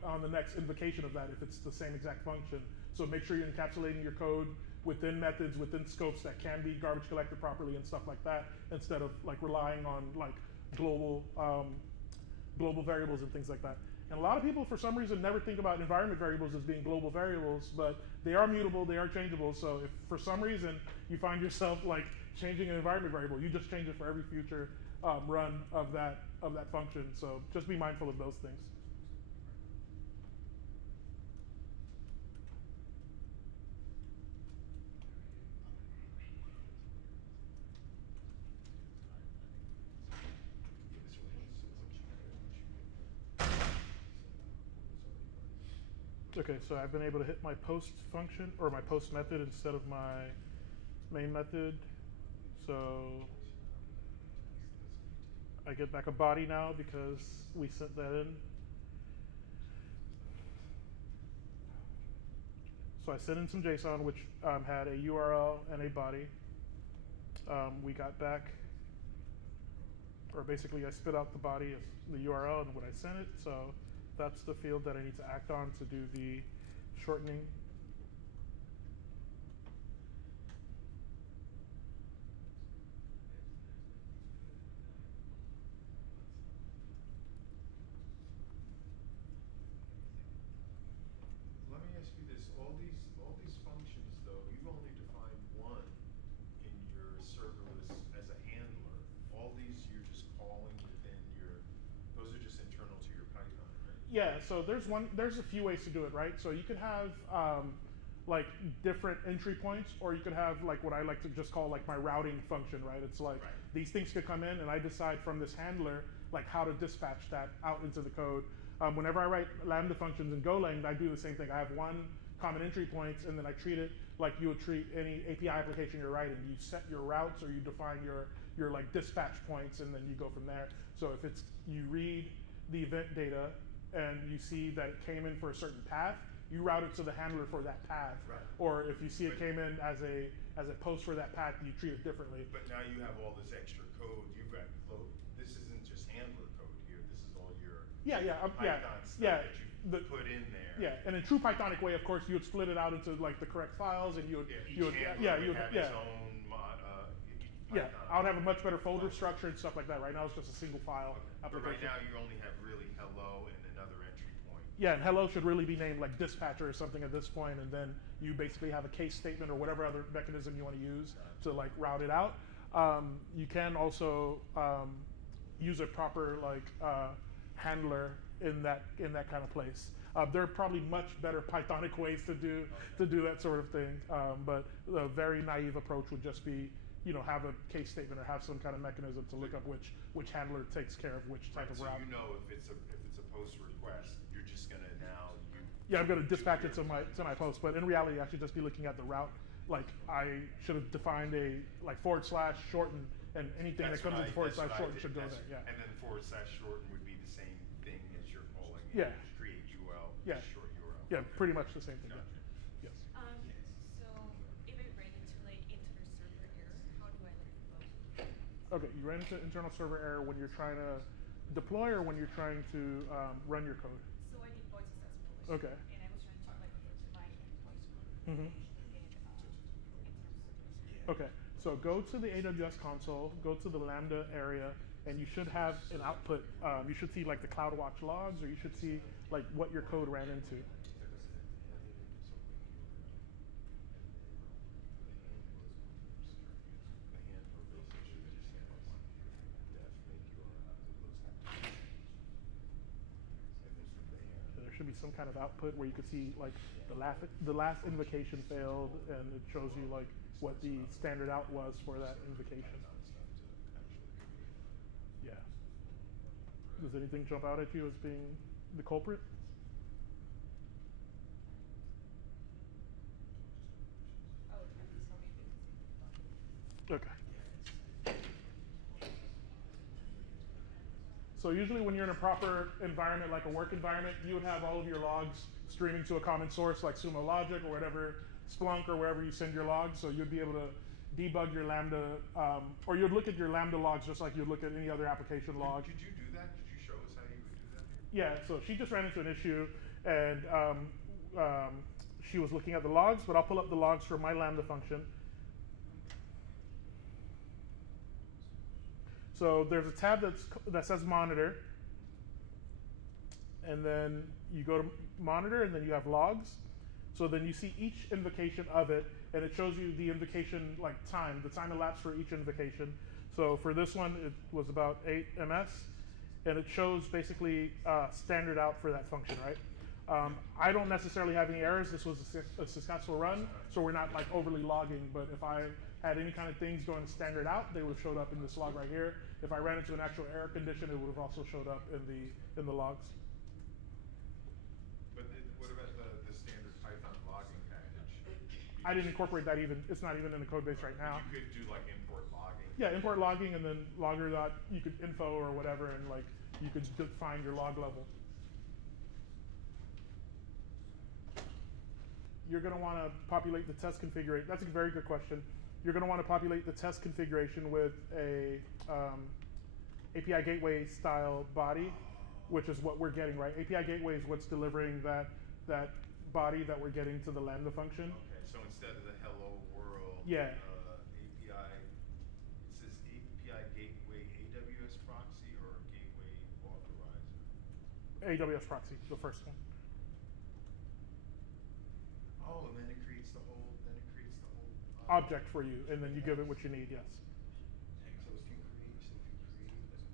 on the next invocation of that if it's the same exact function. So make sure you're encapsulating your code within methods, within scopes that can be garbage collected properly and stuff like that, instead of like relying on like global variables and things like that. And a lot of people, for some reason, never think about environment variables as being global variables, but they are mutable, they are changeable. So if for some reason you find yourself like changing an environment variable, you just change it for every future run of that function. So just be mindful of those things. Okay, so I've been able to hit my post function or my post method instead of my main method. So I get back a body now because we sent that in. So I sent in some JSON, which had a URL and a body. We got back, or basically I spit out the body as the URL and when I sent it. So that's the field that I need to act on to do the shortening. Let me ask you this: all these functions, though, you've only defined one in your serverless as a handler. All these you're just calling within your; those are just internal to your Python. Yeah, so there's a few ways to do it, right? So you could have like different entry points, or you could have like what I like to just call like my routing function, right? It's like these things could come in, and I decide from this handler like how to dispatch that out into the code. Whenever I write Lambda functions in Golang, I do the same thing. I have one common entry points, and then I treat it like you would treat any API application you're writing. You set your routes, or you define your like dispatch points, and then you go from there. So if it's you read the event data and you see that it came in for a certain path, you route it to the handler for that path. Right. Or if you see it came in as a post for that path, you treat it differently. But now you have all this extra code. You've got this isn't just handler code here. This is all your Python stuff that you put in there. Yeah, and in true Pythonic way, of course, you would split it out into like the correct files, and you would Each you would handler would have its own yeah, I would have a much better folder structure and stuff like that. Right now, it's just a single file application. But right now, you only have really hello and another entry point. Yeah, and hello should really be named like dispatcher or something at this point, and then you basically have a case statement or whatever other mechanism you want to use to like route it out. You can also use a proper like handler in that kind of place. There are probably much better Pythonic ways to do that sort of thing, but a very naive approach would just be, have a case statement or have some kind of mechanism to look up which handler takes care of which type of route. So if it's a post request, you're just gonna now yeah, I'm gonna dispatch it to my post, but in reality, I should just be looking at the route. Like I should have defined a like / shorten, and anything that comes in / shorten should go there. Yeah. And then / shorten would be the same thing as you're calling. Yeah. Create UL. Yeah. Short URL. Yeah, pretty much the same thing. Gotcha. Yeah. Yes. So if I ran into like internal server error, how do I let it go? Okay, you ran into internal server error when you're trying to deploy or when you're trying to run your code. So I deployed successfully. Okay. And I was trying to like find endpoints. Mm-hmm. Okay, so go to the AWS console, go to the Lambda area, and you should have an output. You should see like the CloudWatch logs, or you should see like what your code ran into. There should be some kind of output where you could see like the last invocation failed, and it shows you like what the standard out was for that invocation. Yeah. Does anything jump out at you as being the culprit? Okay. So usually when you're in a proper environment, like a work environment, you would have all of your logs streaming to a common source like Sumo Logic or whatever, Splunk or wherever you send your logs. So you'd be able to debug your Lambda, or you'd look at your Lambda logs just like you'd look at any other application log. Could you do that? Could you show us how you would do that? Yeah, so she just ran into an issue, and she was looking at the logs, but I'll pull up the logs for my Lambda function. So there's a tab that says monitor, and then you go to monitor, and then you have logs. So then you see each invocation of it, and it shows you the invocation like time, the time elapsed for each invocation. So for this one, it was about 8 ms, and it shows basically standard out for that function, right? I don't necessarily have any errors. This was a successful run, so we're not like overly logging, but if I had any kind of things going standard out, they would have showed up in this log right here. If I ran into an actual error condition, it would have also showed up in the logs. But what about the standard Python logging package? I didn't incorporate that even. It's not even in the code base right now. You could do like import logging. Yeah, import logging, and then logger dot, you could info or whatever, and like you could define your log level. You're going to want to populate the test configuration. That's a very good question. You're going to want to populate the test configuration with a API gateway style body, which is what we're getting, right? API gateway is what's delivering that body that we're getting to the Lambda function. Okay, so instead of the hello world, yeah. API, it says API gateway AWS proxy or gateway authorizer? AWS proxy, the first one. Oh, and then it creates the whole, object for you, and then you give it what you need, yes. So if you create your test,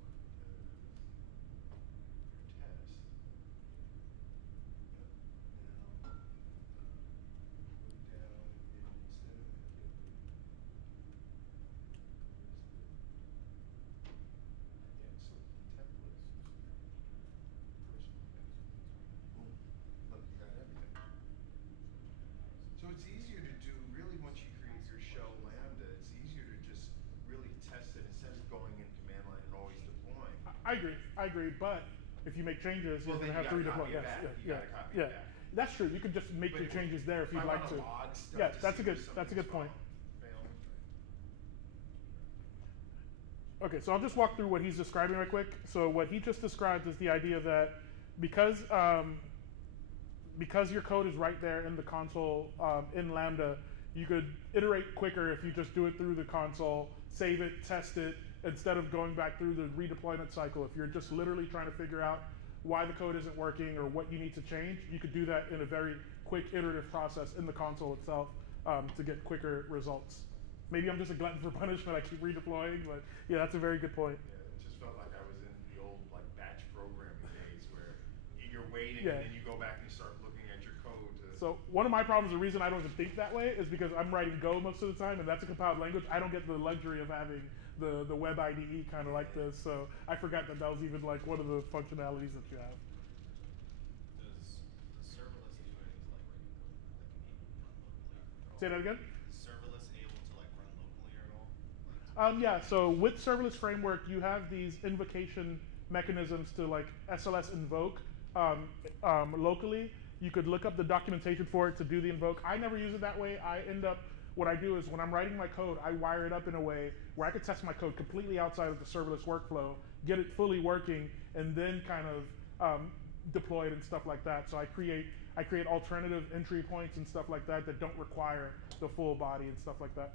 I agree. But if you make changes, Well, you're then gonna have to you gotta redeploy. copy it back. You Yeah, gotta copy yeah. it back. That's true. You could just make But your changes there if I you'd like wanna to. log stuff Yeah, to that's a see good if that's a good something's point. failing. Okay, so I'll just walk through what he's describing right quick. So what he just described is the idea that because your code is right there in the console in Lambda, you could iterate quicker if you just do it through the console, save it, test it, instead of going back through the redeployment cycle. If you're just literally trying to figure out why the code isn't working or what you need to change, you could do that in a very quick iterative process in the console itself to get quicker results. Maybe I'm just a glutton for punishment. I keep redeploying, but yeah, that's a very good point. Yeah, it just felt like I was in the old like batch programming days where you're waiting Yeah. and then you go back and you start looking at your code to. So one of my problems, the reason I don't even think that way, is because I'm writing Go most of the time, and that's a compiled language. I don't get the luxury of having the web IDE kind of like this. So I forgot that was even like one of the functionalities that you have. Does serverless do anything like writing code, like run locally? Say that again? Is serverless able to like run locally at all? Yeah, so with serverless framework, you have these invocation mechanisms to like SLS invoke locally. You could look up the documentation for it to do the invoke. I never use it that way. What I do is when I'm writing my code, I wire it up in a way where I could test my code completely outside of the serverless workflow, get it fully working, and then kind of deploy it and stuff like that. So I create alternative entry points and stuff like that that don't require the full body and stuff like that.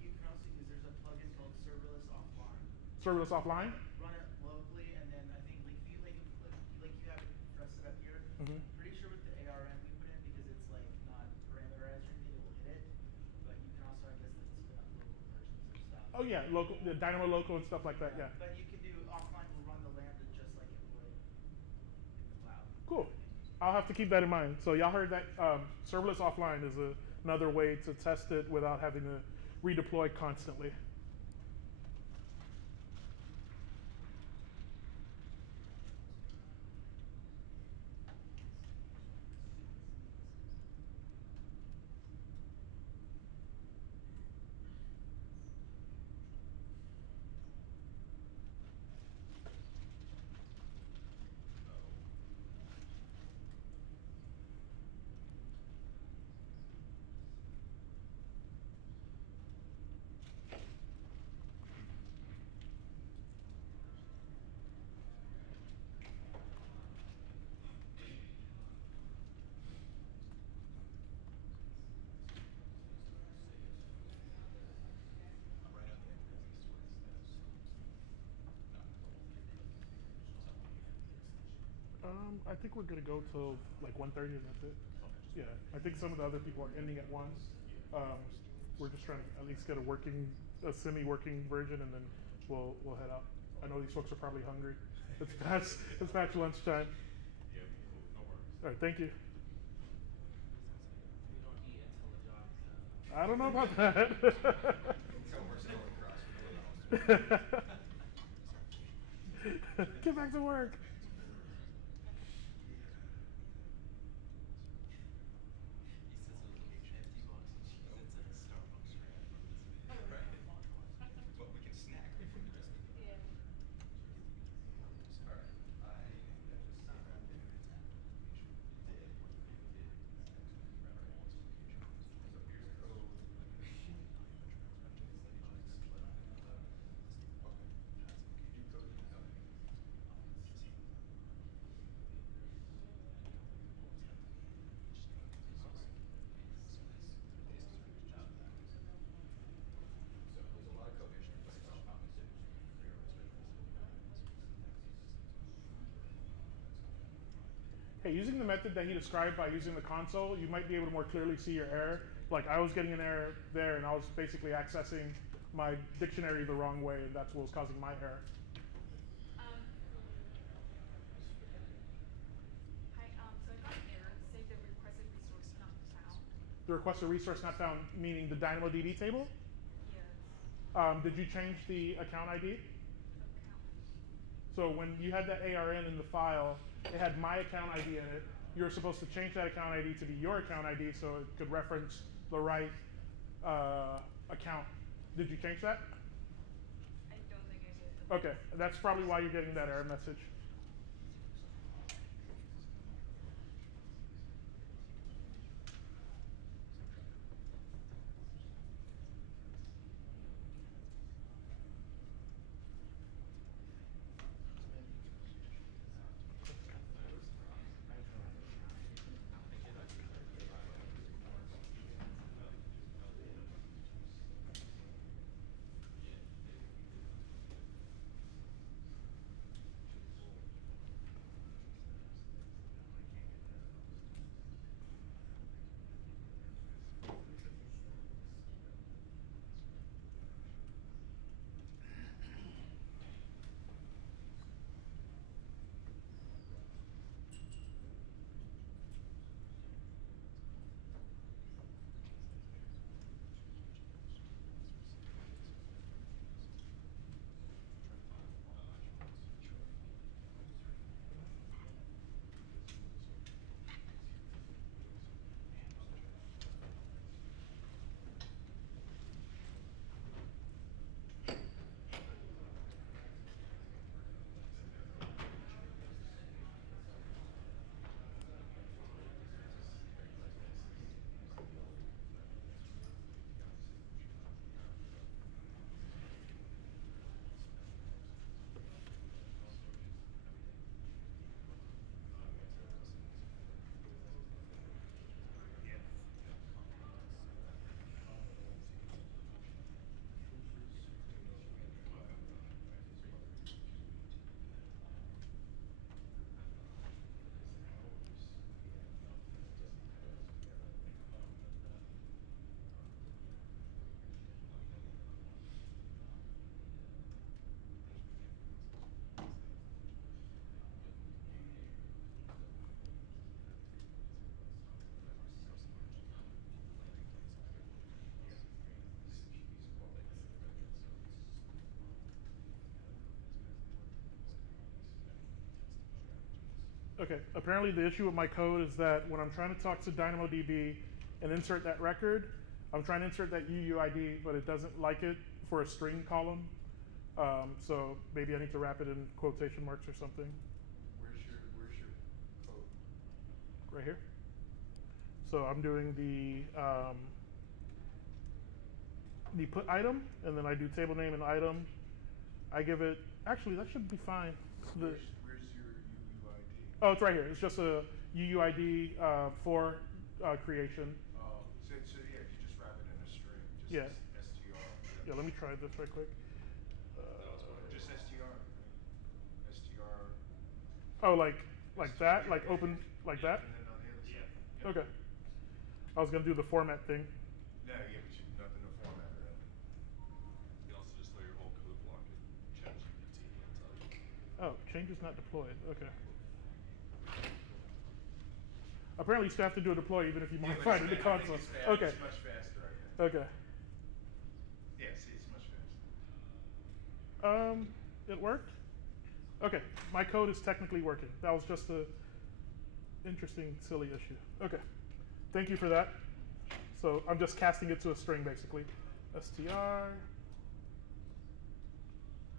You can also use, there's a plugin called Serverless Offline. Serverless offline? Run it locally, and then I think like if you you have it for us set up here. Mm-hmm. Pretty sure with the ARN we put in, because it's like not parameterized or anything, it will hit it. But you can also, I guess, then spin up local versions of stuff. Oh yeah, local, the Dynamo local and stuff like that. Yeah. But you can do offline, will run the Lambda just like it would in the cloud. Cool. I'll have to keep that in mind. So y'all heard that serverless offline is another way to test it without having to redeploy constantly. I think we're gonna go till like 1:30 and that's it. Yeah, I think some of the other people are ending at 1. We're just trying to at least get a semi-working version, and then we'll head out. I know these folks are probably hungry. It's past lunchtime. Yeah, cool. No worries. All right, thank you. We don't eat until the job is done. I don't know about that. So we're still across. Get back to work. But we can snack before the rest of the Hey, using the method that he described by using the console, you might be able to more clearly see your error. Like I was getting an error there, and I was basically accessing my dictionary the wrong way, and that's what was causing my error. Hi, so I got an error saying the requested resource not found. The requested resource not found, meaning the DynamoDB table? Yes. Did you change the account ID? Account. So when you had that ARN in the file, it had my account ID in it. You were supposed to change that account ID to be your account ID so it could reference the right account. Did you change that? I don't think I did. Okay, that's probably why you're getting that error message. Okay, apparently the issue with my code is that when I'm trying to talk to DynamoDB and insert that record, I'm trying to insert that UUID, but it doesn't like it for a string column. So maybe I need to wrap it in quotation marks or something. Where's your code? Right here. So I'm doing the put item, and then I do table name and item. I give it, actually that should be fine. Where's your UUID? Oh, it's right here. It's just a UUID for creation. Oh, so yeah, if you just wrap it in a string, just Yeah. str. Yeah, let me try this right quick. Just str. Str. Oh, like that? Like open, like that? And then on the other side. Yeah. Okay. I was gonna do the format thing. No, yeah, but you nothing to format really. You can also just throw your whole code block in ChatGPT and tell you. Oh, changes not deployed. Okay. Apparently, you still have to do a deploy even if you modify it in the console. Okay. It's much faster, I think. Okay. Yeah, see, it's much faster. It worked. Okay, my code is technically working. That was just a interesting, silly issue. Okay, thank you for that. So I'm just casting it to a string basically. str.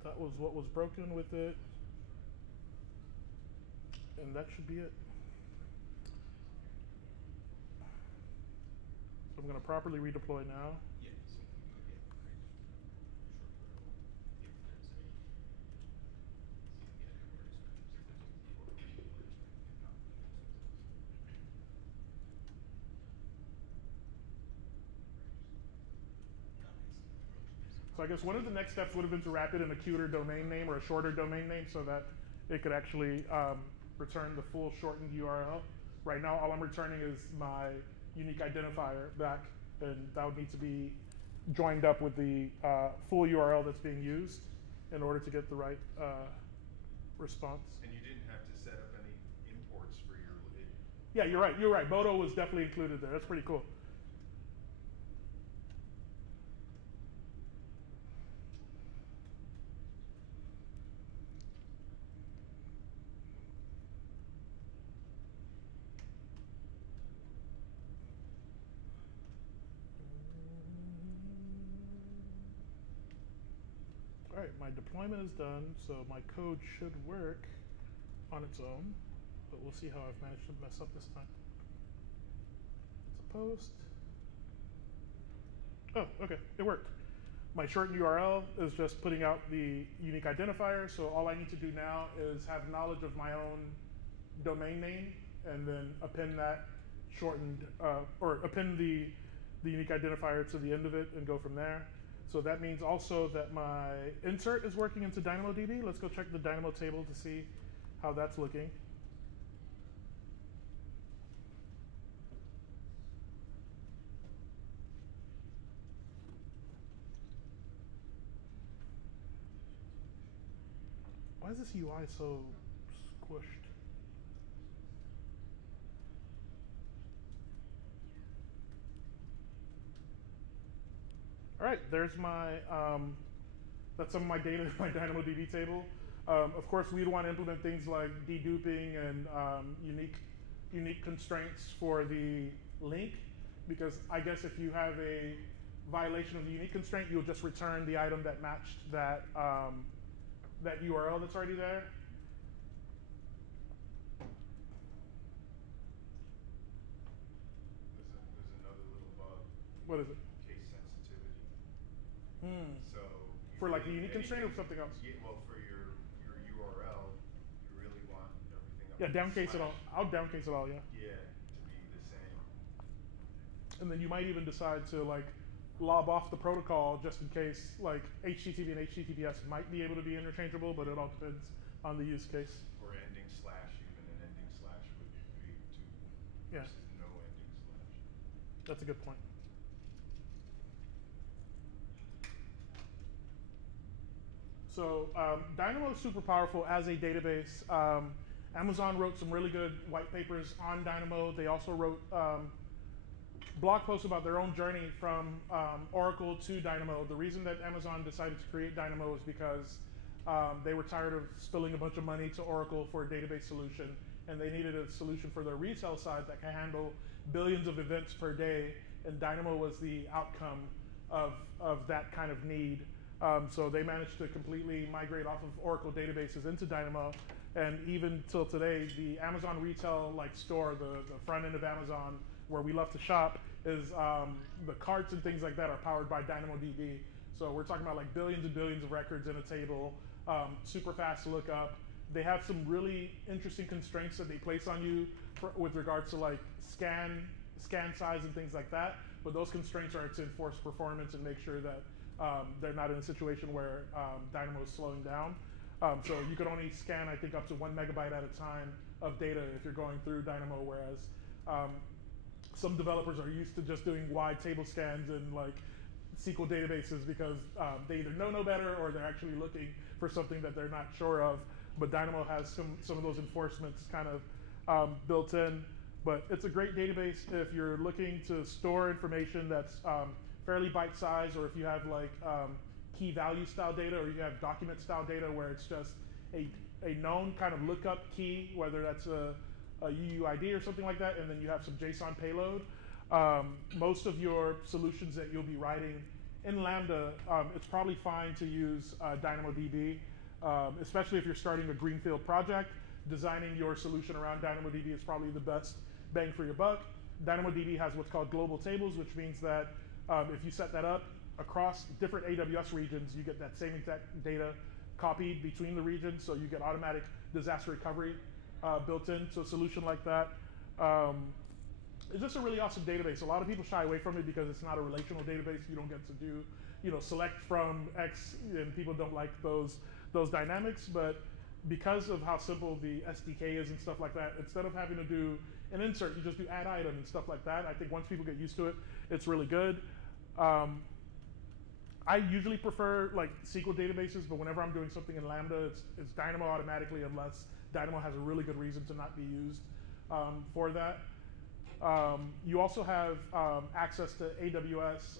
That was what was broken with it, and that should be it. So I'm going to properly redeploy now. Yeah. So if you look at short if there's a So I guess one of the next steps would have been to wrap it in a cuter domain name or a shorter domain name so that it could actually return the full shortened URL. Right now, all I'm returning is my unique identifier back, and that would need to be joined up with the full URL that's being used in order to get the right response. And you didn't have to set up any imports for your. Yeah, you're right. You're right. Bodo was definitely included there. That's pretty cool. All right, my deployment is done, so my code should work on its own, but we'll see how I've managed to mess up this time. It's a post. Oh, okay, it worked. My shortened URL is just putting out the unique identifier, so all I need to do now is have knowledge of my own domain name and then append that shortened, or append the unique identifier to the end of it and go from there. So that means also that my insert is working into DynamoDB. Let's go check the Dynamo table to see how that's looking. Why is this UI so squished? All right, there's my, that's some of my data in my DynamoDB table. Of course, we'd want to implement things like deduping and unique constraints for the link, because I guess if you have a violation of the unique constraint, you'll just return the item that matched that, that URL that's already there. There's another little bug. What is it? Case sensitivity. So for like the really unique constraint or something else? Yeah, well, for your URL, you really want everything up Yeah, in downcase it slash. all. I'll downcase it all, yeah. Yeah, to be the same. And then you might even decide to like lob off the protocol just in case, like HTTP and HTTPS might be able to be interchangeable, but it all depends on the use case. Or ending slash, even an ending slash would be too, Yeah. versus no ending slash. That's a good point. So Dynamo is super powerful as a database. Amazon wrote some really good white papers on Dynamo. They also wrote blog posts about their own journey from Oracle to Dynamo. The reason that Amazon decided to create Dynamo is because they were tired of spilling a bunch of money to Oracle for a database solution, and they needed a solution for their retail side that can handle billions of events per day, and Dynamo was the outcome of that kind of need. So they managed to completely migrate off of Oracle databases into Dynamo, and even till today, the Amazon retail store, the front end of Amazon, where we love to shop, is the carts and things like that are powered by DynamoDB. So we're talking about like billions and billions of records in a table, super fast to look up. They have some really interesting constraints that they place on you with regards to like scan size and things like that. But those constraints are to enforce performance and make sure that they're not in a situation where Dynamo is slowing down. So you can only scan, I think, up to 1 megabyte at a time of data if you're going through Dynamo, whereas some developers are used to just doing wide table scans and like SQL databases because they either know no better or they're actually looking for something that they're not sure of. But Dynamo has some of those enforcements kind of built in. But it's a great database if you're looking to store information that's fairly bite-sized, or if you have like key value style data, or you have document style data where it's just a known kind of lookup key, whether that's a UUID or something like that, and then you have some JSON payload. Most of your solutions that you'll be writing in Lambda, it's probably fine to use DynamoDB, especially if you're starting a greenfield project. Designing your solution around DynamoDB is probably the best bang for your buck. DynamoDB has what's called global tables, which means that if you set that up across different AWS regions, you get that same exact data copied between the regions, so you get automatic disaster recovery built into a solution like that. It's just a really awesome database. A lot of people shy away from it because it's not a relational database. You don't get to do, select from X, and people don't like those dynamics. But because of how simple the SDK is and stuff like that, instead of having to do an insert, you just do add item and stuff like that. I think once people get used to it, it's really good. I usually prefer like SQL databases, but whenever I'm doing something in Lambda, it's Dynamo automatically, unless Dynamo has a really good reason to not be used for that. You also have access to AWS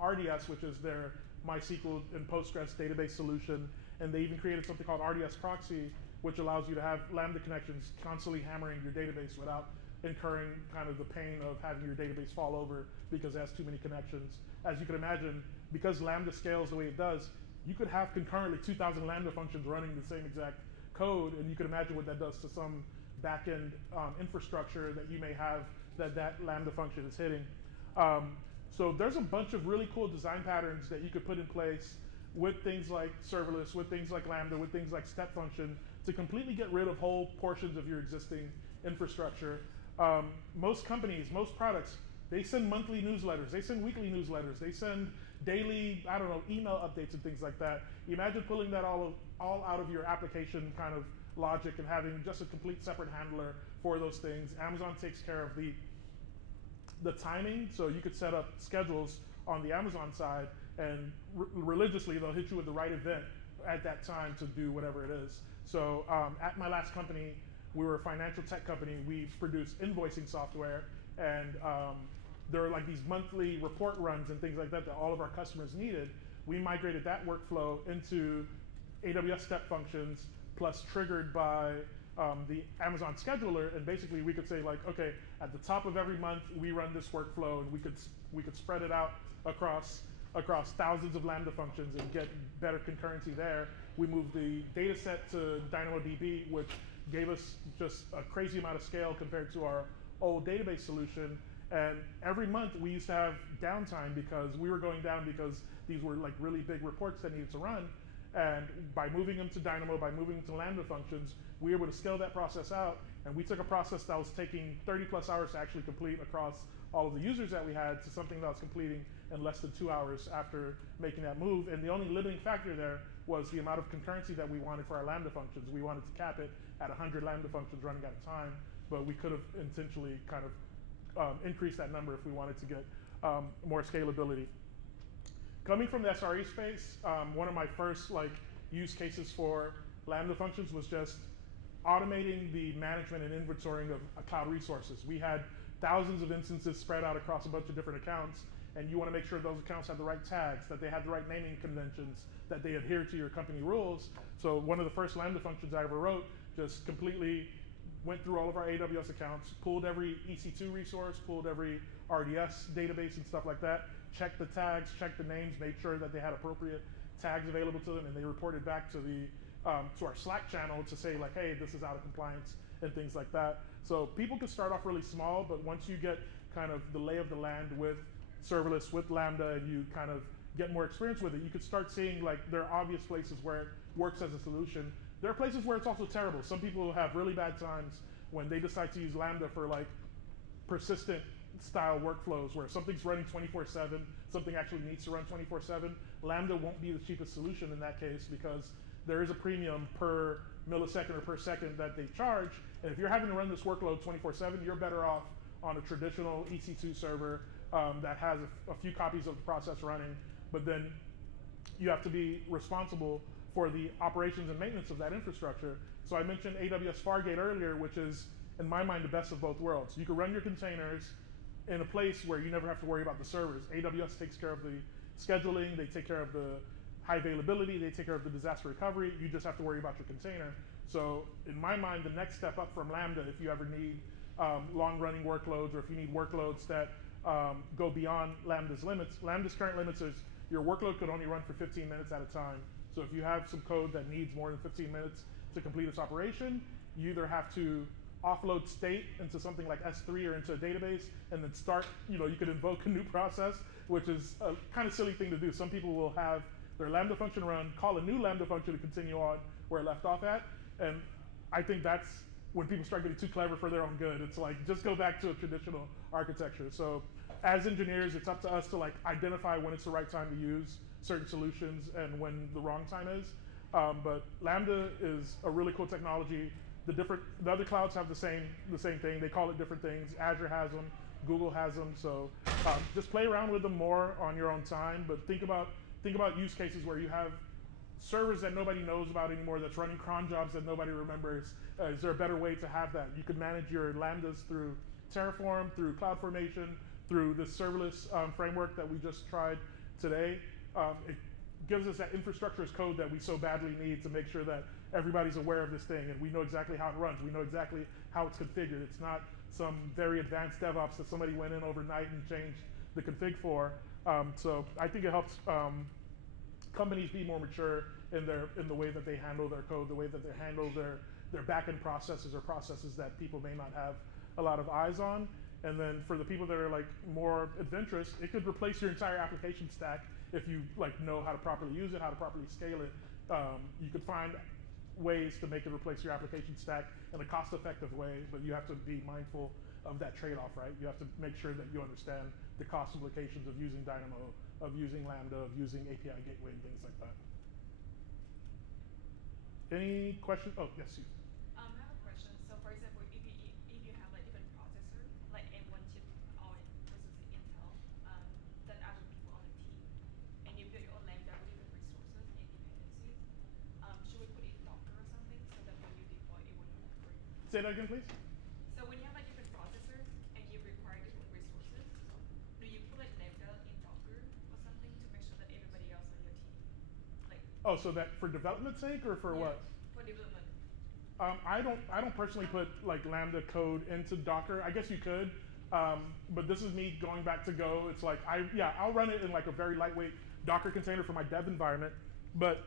RDS, which is their MySQL and Postgres database solution, and they even created something called RDS Proxy, which allows you to have Lambda connections constantly hammering your database without incurring kind of the pain of having your database fall over because it has too many connections. As you can imagine, because Lambda scales the way it does, you could have concurrently 2,000 Lambda functions running the same exact code, and you can imagine what that does to some backend infrastructure that you may have that Lambda function is hitting. So there's a bunch of really cool design patterns that you could put in place with things like serverless, with things like Lambda, with things like step function to completely get rid of whole portions of your existing infrastructure. Most companies, most products, they send monthly newsletters, they send weekly newsletters, they send daily, I don't know, email updates and things like that. Imagine pulling that all out of your application kind of logic and having just a complete separate handler for those things. Amazon takes care of the timing, so you could set up schedules on the Amazon side, and religiously they'll hit you with the right event at that time to do whatever it is. So at my last company, we were a financial tech company. We produced invoicing software, and there were like these monthly report runs and things like that that all of our customers needed. We migrated that workflow into AWS Step functions, plus triggered by the Amazon scheduler, and basically we could say like, okay, at the top of every month we run this workflow, and we could spread it out across thousands of Lambda functions and get better concurrency there. We moved the data set to DynamoDB, which gave us just a crazy amount of scale compared to our old database solution. And every month we used to have downtime because we were going down because these were like really big reports that needed to run. And by moving them to Dynamo, by moving them to Lambda functions, we were able to scale that process out. And we took a process that was taking 30 plus hours to actually complete across all of the users that we had to something that was completing in less than 2 hours after making that move. And the only limiting factor there was the amount of concurrency that we wanted for our Lambda functions. We wanted to cap it at 100 Lambda functions running at a time, but we could have intentionally kind of increased that number if we wanted to get more scalability. Coming from the SRE space, one of my first use cases for Lambda functions was just automating the management and inventorying of cloud resources. We had thousands of instances spread out across a bunch of different accounts, and you want to make sure those accounts have the right tags, that they have the right naming conventions, that they adhere to your company rules. So one of the first Lambda functions I ever wrote just completely went through all of our AWS accounts, pulled every EC2 resource, pulled every RDS database and stuff like that, checked the tags, checked the names, made sure that they had appropriate tags available to them, and they reported back to the to our Slack channel to say like, hey, this is out of compliance and things like that. So people can start off really small, but once you get kind of the lay of the land with serverless, with Lambda, and you kind of get more experience with it, you could start seeing like there are obvious places where it works as a solution. There are places where it's also terrible. Some people have really bad times when they decide to use Lambda for like persistent style workflows where something's running 24/7, something actually needs to run 24/7. Lambda won't be the cheapest solution in that case because there is a premium per millisecond or per second that they charge. And if you're having to run this workload 24/7, you're better off on a traditional EC2 server that has a few copies of the process running, but then you have to be responsible for the operations and maintenance of that infrastructure. So I mentioned AWS Fargate earlier, which is, in my mind, the best of both worlds. You can run your containers in a place where you never have to worry about the servers. AWS takes care of the scheduling, they take care of the high availability, they take care of the disaster recovery, you just have to worry about your container. So in my mind, the next step up from Lambda, if you ever need long-running workloads or if you need workloads that go beyond Lambda's limits, Lambda's current limits is your workload could only run for 15 minutes at a time. So if you have some code that needs more than 15 minutes to complete its operation, you either have to offload state into something like S3 or into a database and then start, you could invoke a new process, which is a kind of silly thing to do. Some people will have their Lambda function run, call a new Lambda function to continue on where it left off at. And I think that's when people start getting too clever for their own good. It's like, just go back to a traditional architecture. So as engineers, it's up to us to identify when it's the right time to use certain solutions and when the wrong time is. But Lambda is a really cool technology. The other clouds have the same thing. They call it different things. Azure has them, Google has them. So just play around with them more on your own time. But think about use cases where you have servers that nobody knows about anymore that's running cron jobs that nobody remembers. Is there a better way to have that? You could manage your Lambdas through Terraform, through CloudFormation, through the serverless framework that we just tried today. It gives us that infrastructure as code that we so badly need to make sure that everybody's aware of this thing and we know exactly how it runs. We know exactly how it's configured. It's not some very advanced DevOps that somebody went in overnight and changed the config for. So I think it helps companies be more mature in the way that they handle their code, the way that they handle their backend processes or processes that people may not have a lot of eyes on. And then for the people that are like more adventurous, it could replace your entire application stack if you like know how to properly use it, how to properly scale it. You could find ways to make it replace your application stack in a cost-effective way, but you have to be mindful of that trade-off, right? You have to make sure that you understand the cost implications of using Dynamo, of using Lambda, of using API gateway, and things like that. Any questions? Oh, yes, you. I have a question. So, for example, if you have like different processor, like M1 chip versus Intel, that other people on the team, and you build your own Lambda with different resources and dependencies, should we put it in Docker or something so that when you deploy, it wouldn't break? Say that again, please. So when you have like different processors and you require different resources, do you put like Lambda in Docker or something to make sure that everybody else on your team, like? Oh, so that for development's sake or for what? For development. I don't personally put like Lambda code into Docker. I guess you could, but this is me going back to Go. It's like I'll run it in like a very lightweight Docker container for my dev environment. But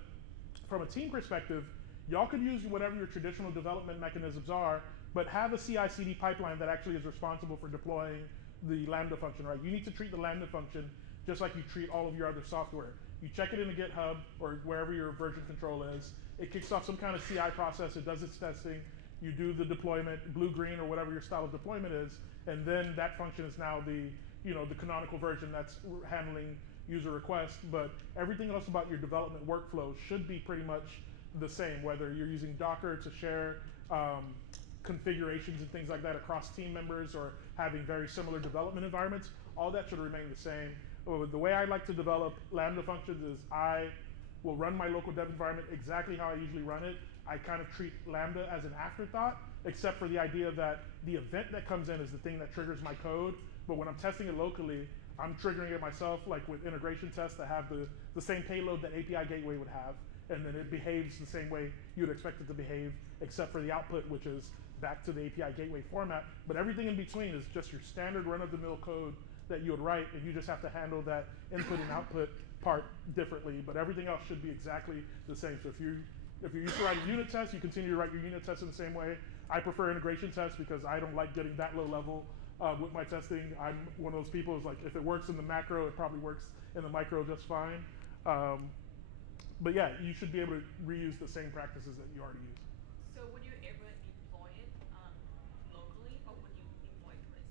from a team perspective, y'all could use whatever your traditional development mechanisms are, but have a CI/CD pipeline that actually is responsible for deploying the Lambda function, right? You need to treat the Lambda function just like you treat all of your other software. You check it into GitHub or wherever your version control is. It kicks off some kind of CI process. It does its testing. You do the deployment, blue-green or whatever your style of deployment is, and then that function is now the canonical version that's handling user requests. But everything else about your development workflow should be pretty much the same, whether you're using Docker to share configurations and things like that across team members or having very similar development environments. All that should remain the same. The way I like to develop Lambda functions is I will run my local dev environment exactly how I usually run it. I kind of treat Lambda as an afterthought, except for the idea that the event that comes in is the thing that triggers my code. But when I'm testing it locally, I'm triggering it myself, like with integration tests that have the same payload that API gateway would have, and then it behaves the same way you'd expect it to behave, except for the output, which is back to the API gateway format. But everything in between is just your standard run-of-the-mill code that you would write, and you just have to handle that input and output part differently. But everything else should be exactly the same. So if you're used to writing unit tests, you continue to write your unit tests in the same way. I prefer integration tests because I don't like getting that low level with my testing. I'm one of those people who's like, if it works in the macro, it probably works in the micro just fine. But yeah, you should be able to reuse the same practices that you already use. So would you ever deploy it locally, or would you deploy it through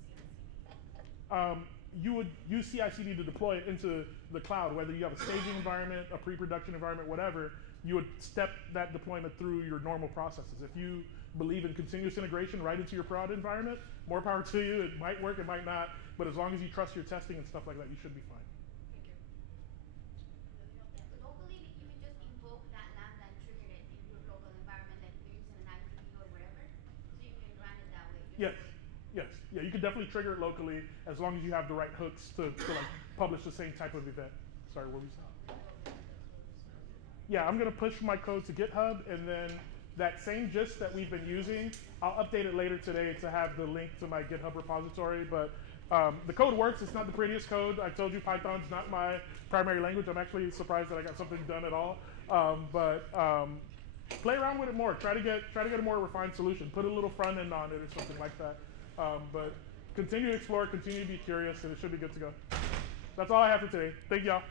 CI/CD? You would use CI/CD to deploy it into the cloud, whether you have a staging environment, a pre-production environment, whatever. You would step that deployment through your normal processes. If you believe in continuous integration right into your prod environment, more power to you. It might work, it might not, but as long as you trust your testing and stuff like that, you should be fine. Thank you. Locally, you would just invoke that Lambda and trigger it in your local environment, like you're using an IDE or wherever, so you can run it that way. Yes. Yes, yeah, you can definitely trigger it locally as long as you have the right hooks to like publish the same type of event. Sorry, what were you saying? Yeah, I'm gonna push my code to GitHub, and then that same gist that we've been using, I'll update it later today to have the link to my GitHub repository. But the code works. It's not the prettiest code. I told you Python's not my primary language. I'm actually surprised that I got something done at all. But play around with it more. Try to get a more refined solution. Put a little front end on it or something like that. But continue to explore, continue to be curious, and it should be good to go. That's all I have for today. Thank y'all.